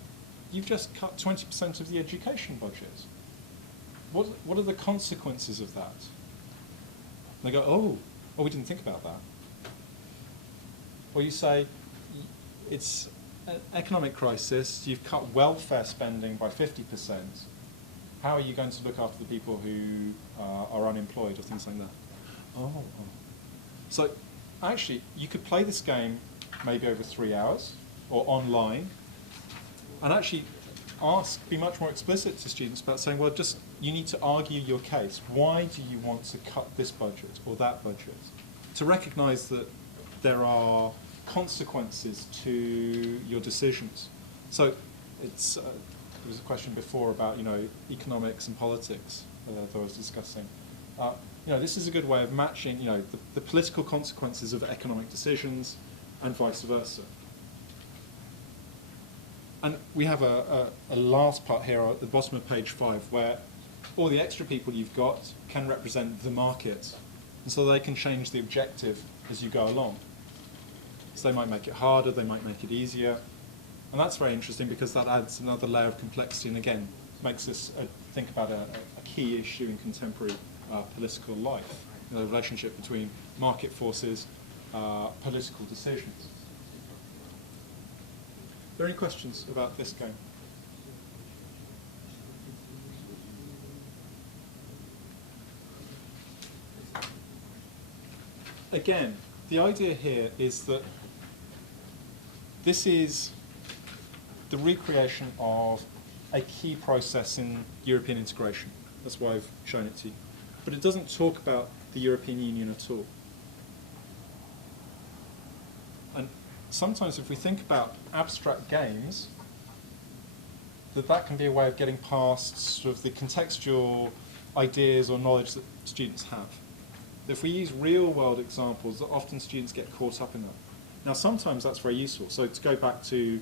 you've just cut 20% of the education budget. What are the consequences of that? And they go, oh, we didn't think about that. Or you say, it's an economic crisis, you've cut welfare spending by 50%. How are you going to look after the people who are unemployed or things like that? Oh. So actually, you could play this game maybe over 3 hours or online, and actually be much more explicit to students about saying, well, you need to argue your case. Why do you want to cut this budget or that budget? To recognize that there are consequences to your decisions. So there was a question before about economics and politics that I was discussing. This is a good way of matching the political consequences of economic decisions and vice versa. And we have a last part here at the bottom of page 5 where all the extra people you've got can represent the market, and so they can change the objective as you go along. So they might make it harder, they might make it easier. And that's very interesting because that adds another layer of complexity and again makes us think about a key issue in contemporary political life, the relationship between market forces, political decisions. Are there any questions about this game? again, the idea here is that this is the recreation of a key process in European integration. That's why I've shown it to you. But it doesn't talk about the European Union at all. And sometimes if we think about abstract games, that can be a way of getting past sort of the contextual ideas or knowledge that students have. If we use real-world examples, often students get caught up in that. Now, sometimes that's very useful. So to go back to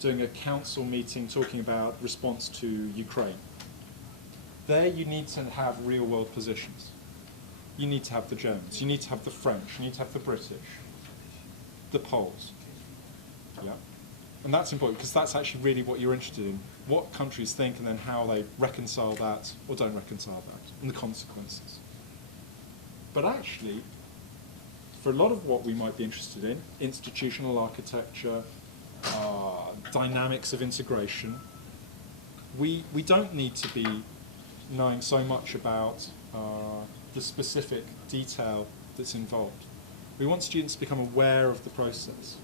doing a council meeting talking about response to Ukraine, there you need to have real-world positions. You need to have the Germans, you need to have the French, you need to have the British, the Poles. Yeah? And that's important because that's actually really what you're interested in. What countries think and then how they reconcile that or don't reconcile that and the consequences. But actually, for a lot of what we might be interested in, institutional architecture, dynamics of integration, we don't need to be knowing so much about the specific detail that's involved. We want students to become aware of the process.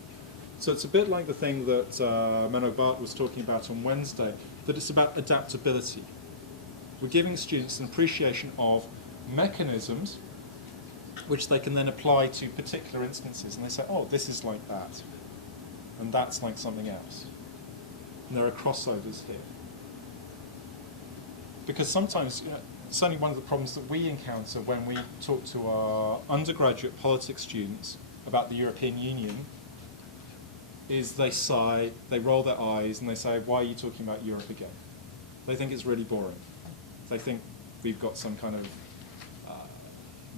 So it's a bit like the thing that Menno Bart was talking about on Wednesday, that it's about adaptability. We're giving students an appreciation of mechanisms which they can then apply to particular instances, and they say, oh, this is like that, and that's like something else. And there are crossovers here. Because sometimes, certainly one of the problems that we encounter when we talk to our undergraduate politics students about the European Union is they sigh, they roll their eyes, and they say, why are you talking about Europe again? They think it's really boring. They think we've got some kind of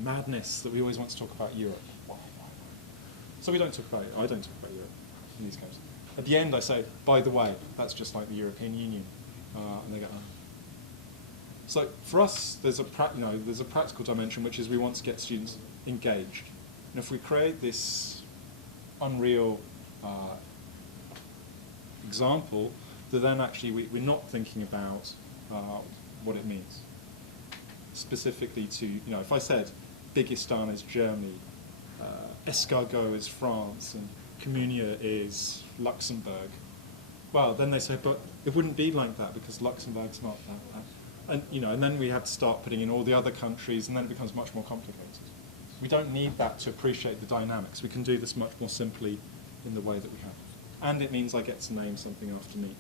madness that we always want to talk about Europe. So we don't talk about it. I don't talk about Europe in these games. At the end I say, by the way, that's just like the European Union. And they go, oh. So for us, there's a practical dimension, which is we want to get students engaged. And if we create this unreal example, that then actually we're not thinking about what it means. Specifically to, if I said Bigistan is Germany, escargot is France, and Communia is Luxembourg, well, then they say, but it wouldn't be like that because Luxembourg's not that. And then we have to start putting in all the other countries, and then it becomes much more complicated. We don't need that to appreciate the dynamics. We can do this much more simply in the way that we have. And it means I get to name something after me.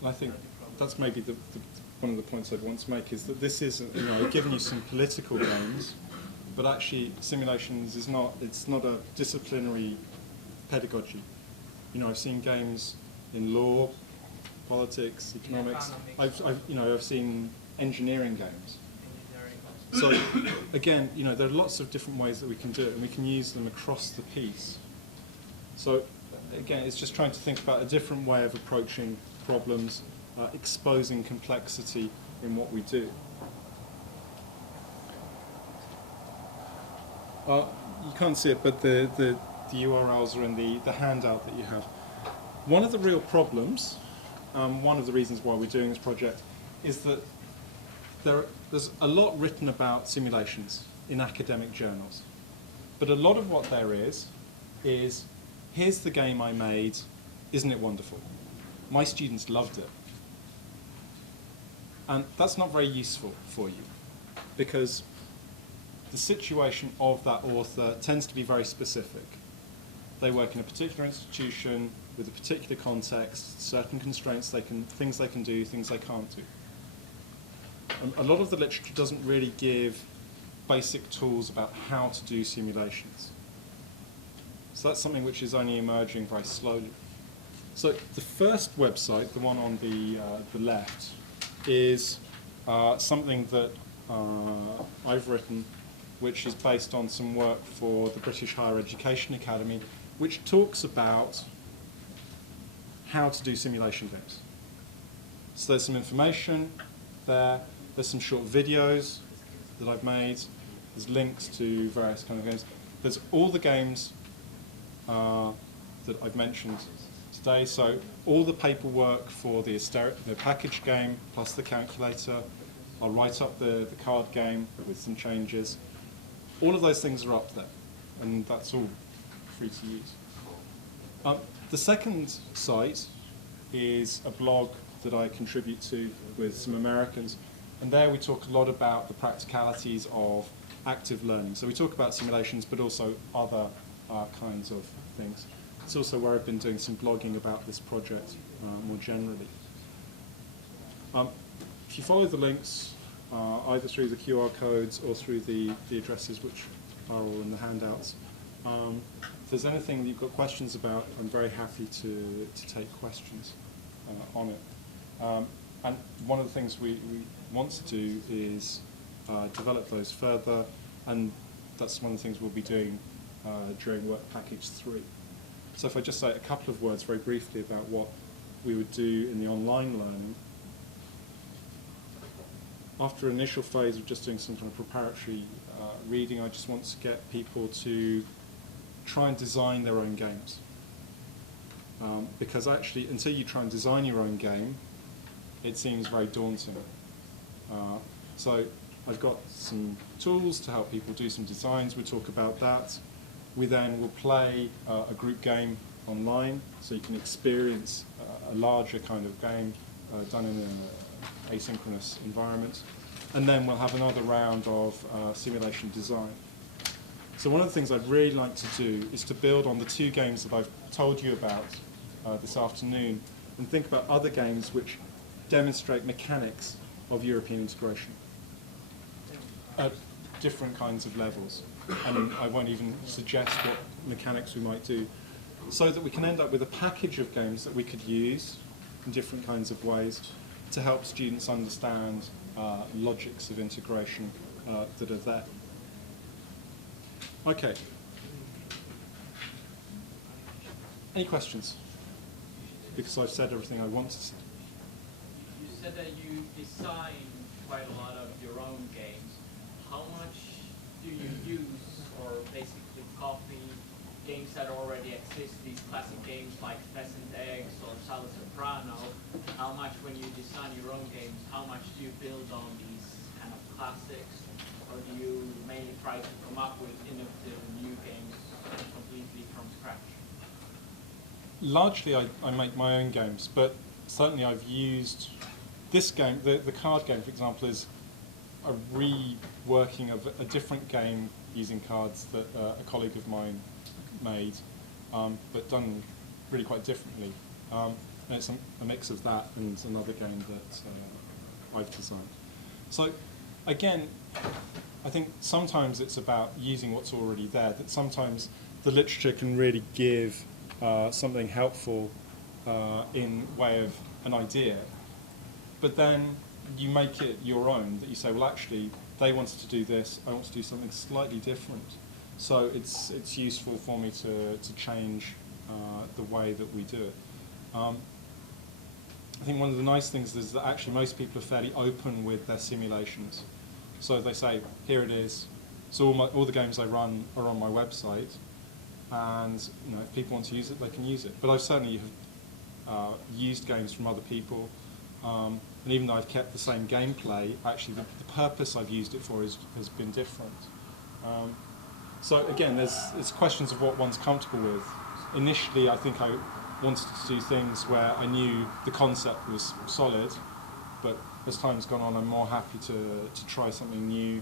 And I think that's maybe one of the points I'd want to make is that this is, I've given you some political games, but actually simulations is not, it's not a disciplinary pedagogy. I've seen games in law, politics, economics. I've seen engineering games. So again, there are lots of different ways that we can do it, and we can use them across the piece. So again, it's just trying to think about a different way of approaching problems, exposing complexity in what we do. You can't see it, but the URLs are in the handout that you have. One of the real problems, one of the reasons why we're doing this project, is that there's a lot written about simulations in academic journals. But a lot of what there is, here's the game I made, isn't it wonderful? My students loved it. And that's not very useful for you, because the situation of that author tends to be very specific. They work in a particular institution with a particular context, certain constraints, things they can do, things they can't do. And a lot of the literature doesn't really give basic tools about how to do simulations. So that's something which is only emerging very slowly. So the first website, the one on the left, is something that I've written, which is based on some work for the British Higher Education Academy, which talks about how to do simulation games. So there's some information there, there's some short videos that I've made, there's links to various kind of games. There's all the games that I've mentioned today, so all the paperwork for the package game plus the calculator. I'll write up the card game with some changes. all of those things are up there, and that's all free to use. The second site is a blog that I contribute to with some Americans, and there we talk a lot about the practicalities of active learning. So we talk about simulations, but also other kinds of things. It's also where I've been doing some blogging about this project more generally. If you follow the links, either through the QR codes or through the addresses, which are all in the handouts, if there's anything that you've got questions about, I'm very happy to take questions on it. And one of the things we want to do is develop those further, and that's one of the things we'll be doing during Work Package 3. So if I just say a couple of words very briefly about what we would do in the online learning. After an initial phase of just doing some kind of preparatory reading, I just want to get people to try and design their own games. Because actually, until you try and design your own game, it seems very daunting. So I've got some tools to help people do some designs. We'll talk about that. We then will play a group game online, so you can experience a larger kind of game done in an asynchronous environment. And then we'll have another round of simulation design. So one of the things I'd really like to do is to build on the two games that I've told you about this afternoon, and think about other games which demonstrate mechanics of European integration at different kinds of levels. And I won't even suggest what mechanics we might do, so that we can end up with a package of games that we could use in different kinds of ways to help students understand logics of integration that are there. Okay. Any questions? Because I've said everything I want to say. You said that you design quite a lot of your own games. How much do you use or basically copy games that already exist, these classic games like Pheasant Eggs or Sala Soprano? How much, when you design your own games, how much do you build on these kind of classics? Or do you mainly try to come up with innovative new games completely from scratch? Largely I make my own games, but certainly I've used this game, the card game, for example, is a reworking of a different game using cards that a colleague of mine made, but done really quite differently. And it's a mix of that and another game that I've designed. So again, I think sometimes it's about using what's already there, that sometimes the literature can really give something helpful in way of an idea, but then you make it your own, that you say, well actually they wanted to do this, I want to do something slightly different. So it's useful for me to change the way that we do it. I think one of the nice things is that actually most people are fairly open with their simulations. So they say, here it is, so all the games I run are on my website, and if people want to use it, they can use it. But I've certainly used games from other people, and even though I've kept the same gameplay, actually the purpose I've used it for has been different. So again, it's questions of what one's comfortable with. Initially, I think I wanted to do things where I knew the concept was solid, but as time's gone on, I'm more happy to try something new,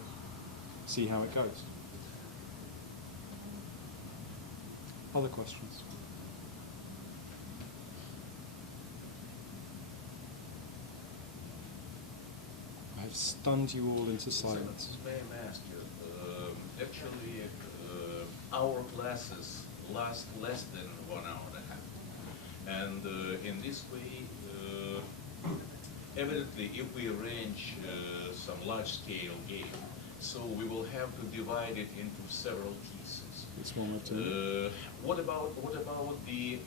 see how it goes. Other questions? I've stunned you all into silence. May I ask you, actually, our classes last less than 1 hour and a half. And in this way, evidently, if we arrange some large-scale game, so we will have to divide it into several pieces. It's one or two. What about the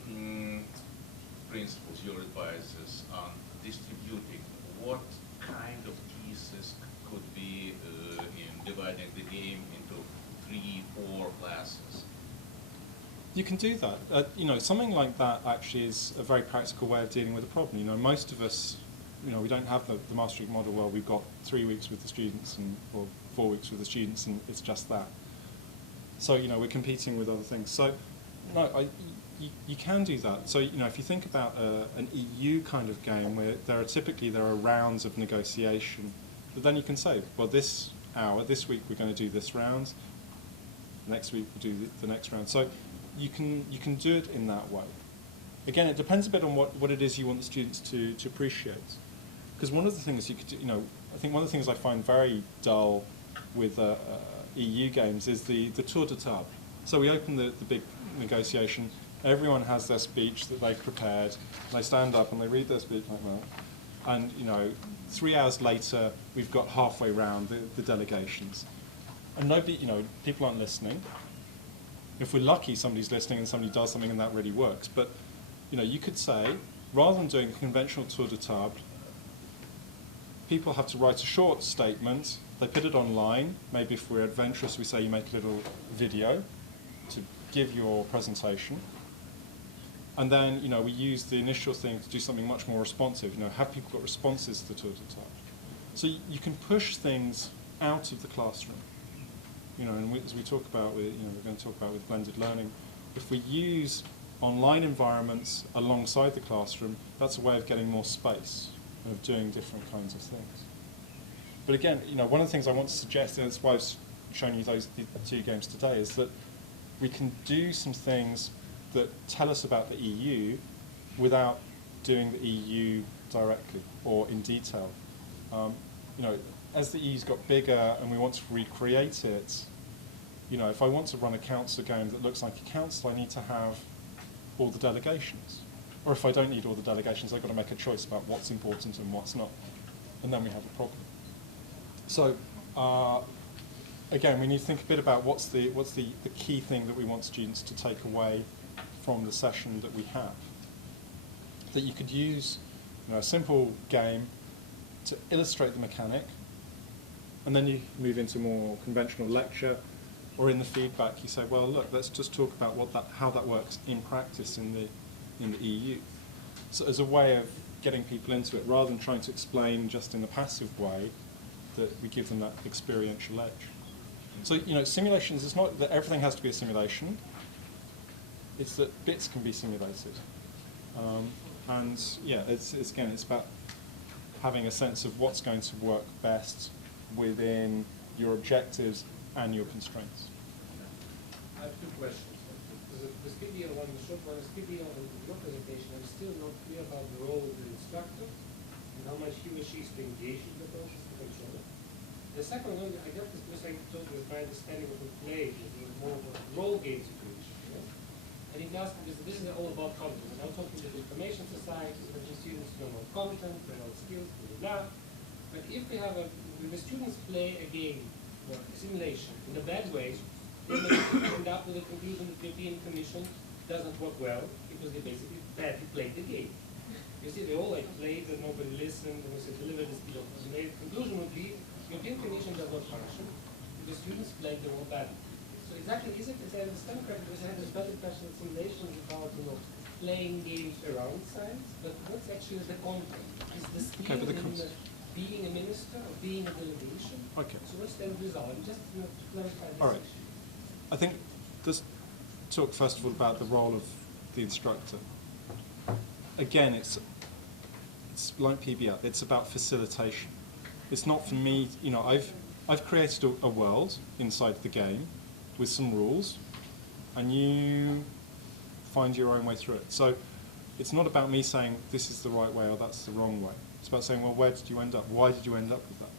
principles, your advices on distributing? What kind of pieces could be in dividing the game into 3, 4 classes? You can do that. Something like that actually is a very practical way of dealing with a problem. Most of us, we don't have the mastery model where we've got 3 weeks with the students or 4 weeks with the students, and it's just that. So, you know, we're competing with other things. So, no, you can do that. So, you know, if you think about an EU kind of game where there are rounds of negotiation, but then you can say, well, this week we're going to do this round, next week we'll do the next round. So you can do it in that way. Again, it depends a bit on what it is you want the students to appreciate. Because one of the things you could do, you know, I think one of the things I find very dull with EU games is the tour de table. So we open the big negotiation, everyone has their speech that they've prepared, they stand up and they read their speech like that, and, you know, 3 hours later we've got halfway round the delegations. And nobody, you know, people aren't listening. If we're lucky, somebody's listening and somebody does something and that really works. But, you know, you could say, rather than doing a conventional tour de table, people have to write a short statement, they put it online, maybe if we're adventurous we say you make a little video to give your presentation, and then, you know, we use the initial thing to do something much more responsive, you know, have people got responses to the tour de table. So you can push things out of the classroom. You know, and as we talk about, we're going to talk about with blended learning, if we use online environments alongside the classroom, that's a way of getting more space and of doing different kinds of things. But again, you know, one of the things I want to suggest, and that's why I've shown you the 2 games today, is that we can do some things that tell us about the EU without doing the EU directly or in detail. You know, as the EU's got bigger and we want to recreate it, you know, if I want to run a council game that looks like a council, I need to have all the delegations. Or if I don't need all the delegations, I've got to make a choice about what's important and what's not. And then we have a problem. So, again, we need to think a bit about what's the key thing that we want students to take away from the session that we have. That you could use, you know, a simple game to illustrate the mechanic, and then you move into more conventional lecture, or in the feedback you say, well, look, let's just talk about how that works in practice in the EU. So as a way of getting people into it, rather than trying to explain just in a passive way, that we give them that experiential edge. So, you know, simulations, it's not that everything has to be a simulation, it's that bits can be simulated. And yeah, it's about having a sense of what's going to work best within your objectives and your constraints. I have 2 questions. The speed on the short one, the speed on your presentation, I'm still not clear about the role of the instructor and how much he or she is to engage in the process to control it. The second one, I got this because I told you my understanding of the play is more of a role game situation. You know? And if you ask me, this is all about content. And I'm talking about information society, so the students know about content, they know skills, blah, blah, blah. But if we have when the students play a game or a simulation in a bad way, they may end up with a conclusion that the European Commission doesn't work well because they basically badly played the game. You see, they all played and nobody listened, and we delivered this deal. The conclusion would be the European Commission does not function because students played the role badly. So exactly, is it, as I understand correctly, because I had this better question of simulation is about, you know, playing games around science, but what's actually the content? Is the skill in being a minister or being a delegation? Okay. So what's the end result? Just to clarify this All right. issue. I think let's talk first of all about the role of the instructor. Again, it's like PBL. It's about facilitation. It's not for me. You know, I've created a world inside the game with some rules, and you find your own way through it. So it's not about me saying this is the right way or that's the wrong way. It's about saying, well, where did you end up? Why did you end up with that?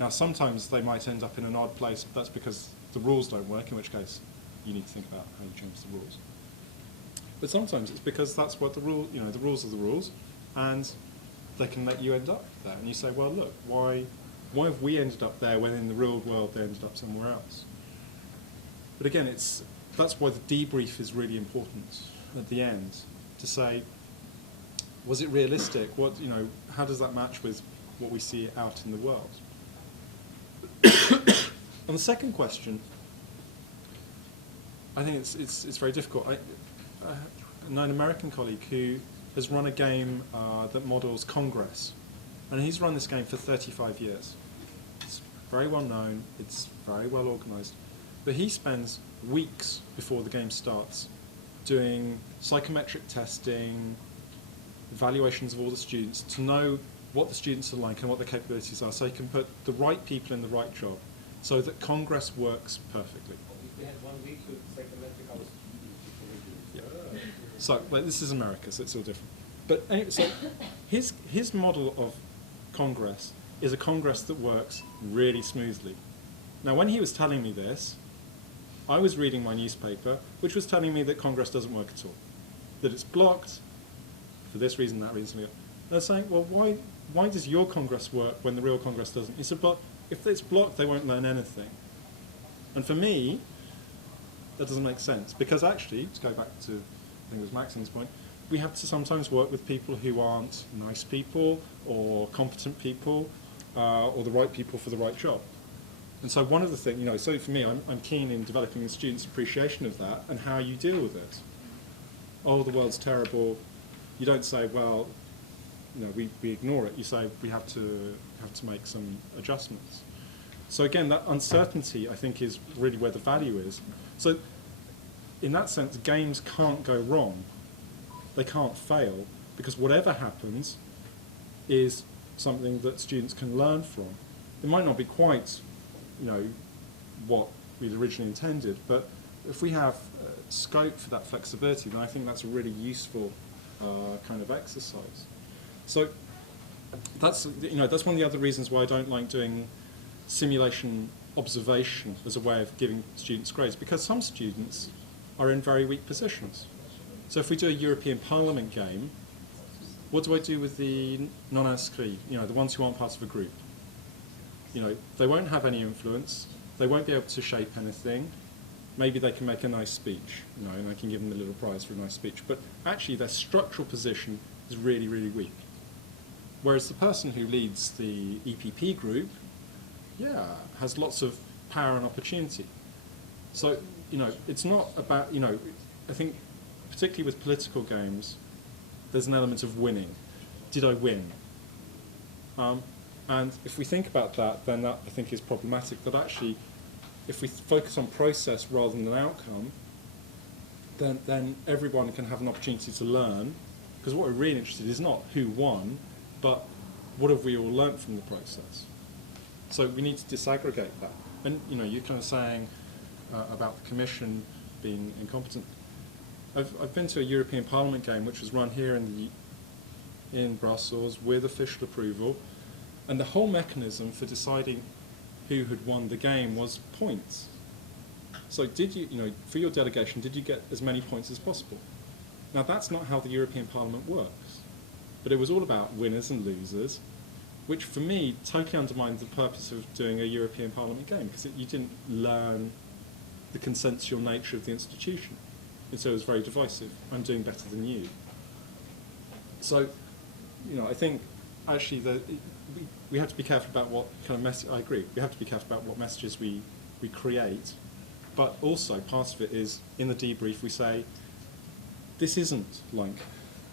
Now, sometimes they might end up in an odd place, but that's because the rules don't work, in which case you need to think about how you change the rules. But sometimes it's because that's what the rules are the rules, and they can let you end up there. And you say, well, look, why have we ended up there when in the real world they ended up somewhere else? But again, that's why the debrief is really important at the end, to say, was it realistic? How does that match with what we see out in the world? On the second question, I think it's very difficult. I know an American colleague who has run a game that models Congress, and he's run this game for 35 years. It's very well known, it's very well organized, but he spends weeks before the game starts, doing psychometric testing, evaluations of all the students, to know what the students are like and what their capabilities are, so you can put the right people in the right job, so that Congress works perfectly. If we had 1 week with psychometric, I was So, but this is America, so it's all different. But anyway, so his model of Congress is a Congress that works really smoothly. Now, when he was telling me this, I was reading my newspaper, which was telling me that Congress doesn't work at all, that it's blocked for this reason, that reason. And I was saying, well, why does your Congress work when the real Congress doesn't? He said, but if it's blocked, they won't learn anything. And for me, that doesn't make sense, because actually, to go back to, I think it was Maxine's point, we have to sometimes work with people who aren't nice people or competent people or the right people for the right job. And so one of the things, so for me, I'm keen in developing the students' appreciation of that and how you deal with it. Oh, the world's terrible. You don't say, well, we ignore it. You say we have to make some adjustments. So again, that uncertainty, I think, is really where the value is. So in that sense, games can't go wrong. They can't fail, because whatever happens is something that students can learn from. It might not be quite, what we'd originally intended, but if we have scope for that flexibility, then I think that's a really useful kind of exercise. So that's one of the other reasons why I don't like doing simulation observation as a way of giving students grades, because some students are in very weak positions. So if we do a European Parliament game, what do I do with the non-inscrits, the ones who aren't part of a group? They won't have any influence, they won't be able to shape anything. Maybe they can make a nice speech, and I can give them a little prize for a nice speech, but actually their structural position is really, really weak. Whereas the person who leads the EPP group, has lots of power and opportunity. So, it's not about, I think particularly with political games, there's an element of winning. Did I win? And if we think about that, then that, I think, is problematic, that actually, if we focus on process rather than outcome, then everyone can have an opportunity to learn, because what we're really interested in is not who won, but what have we all learnt from the process. So we need to disaggregate that. And you're kind of saying about the Commission being incompetent. I've been to a European Parliament game which was run here in Brussels with official approval, and the whole mechanism for deciding who had won the game was points. So did you, for your delegation, did you get as many points as possible? Now that's not how the European Parliament works, but it was all about winners and losers, which for me totally undermined the purpose of doing a European Parliament game, because you didn't learn the consensual nature of the institution. And so it was very divisive. I'm doing better than you. So, I think actually we have to be careful about what kind of message. I agree. We have to be careful about what messages we create, but also part of it is in the debrief we say this isn't like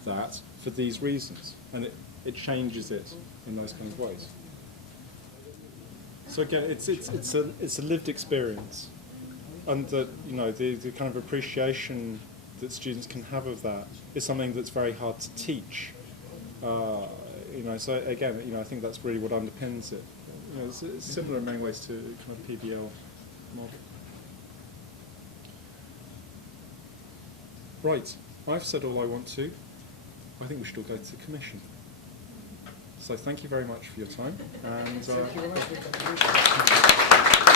that for these reasons, and it changes it in those kind of ways. So again, it's a lived experience. And the kind of appreciation that students can have of that is something that's very hard to teach. So again, I think that's really what underpins it. It's similar in many ways to kind of PBL model. Right, I've said all I want to. I think we should all go to the Commission. So thank you very much for your time. And, Thank you very much.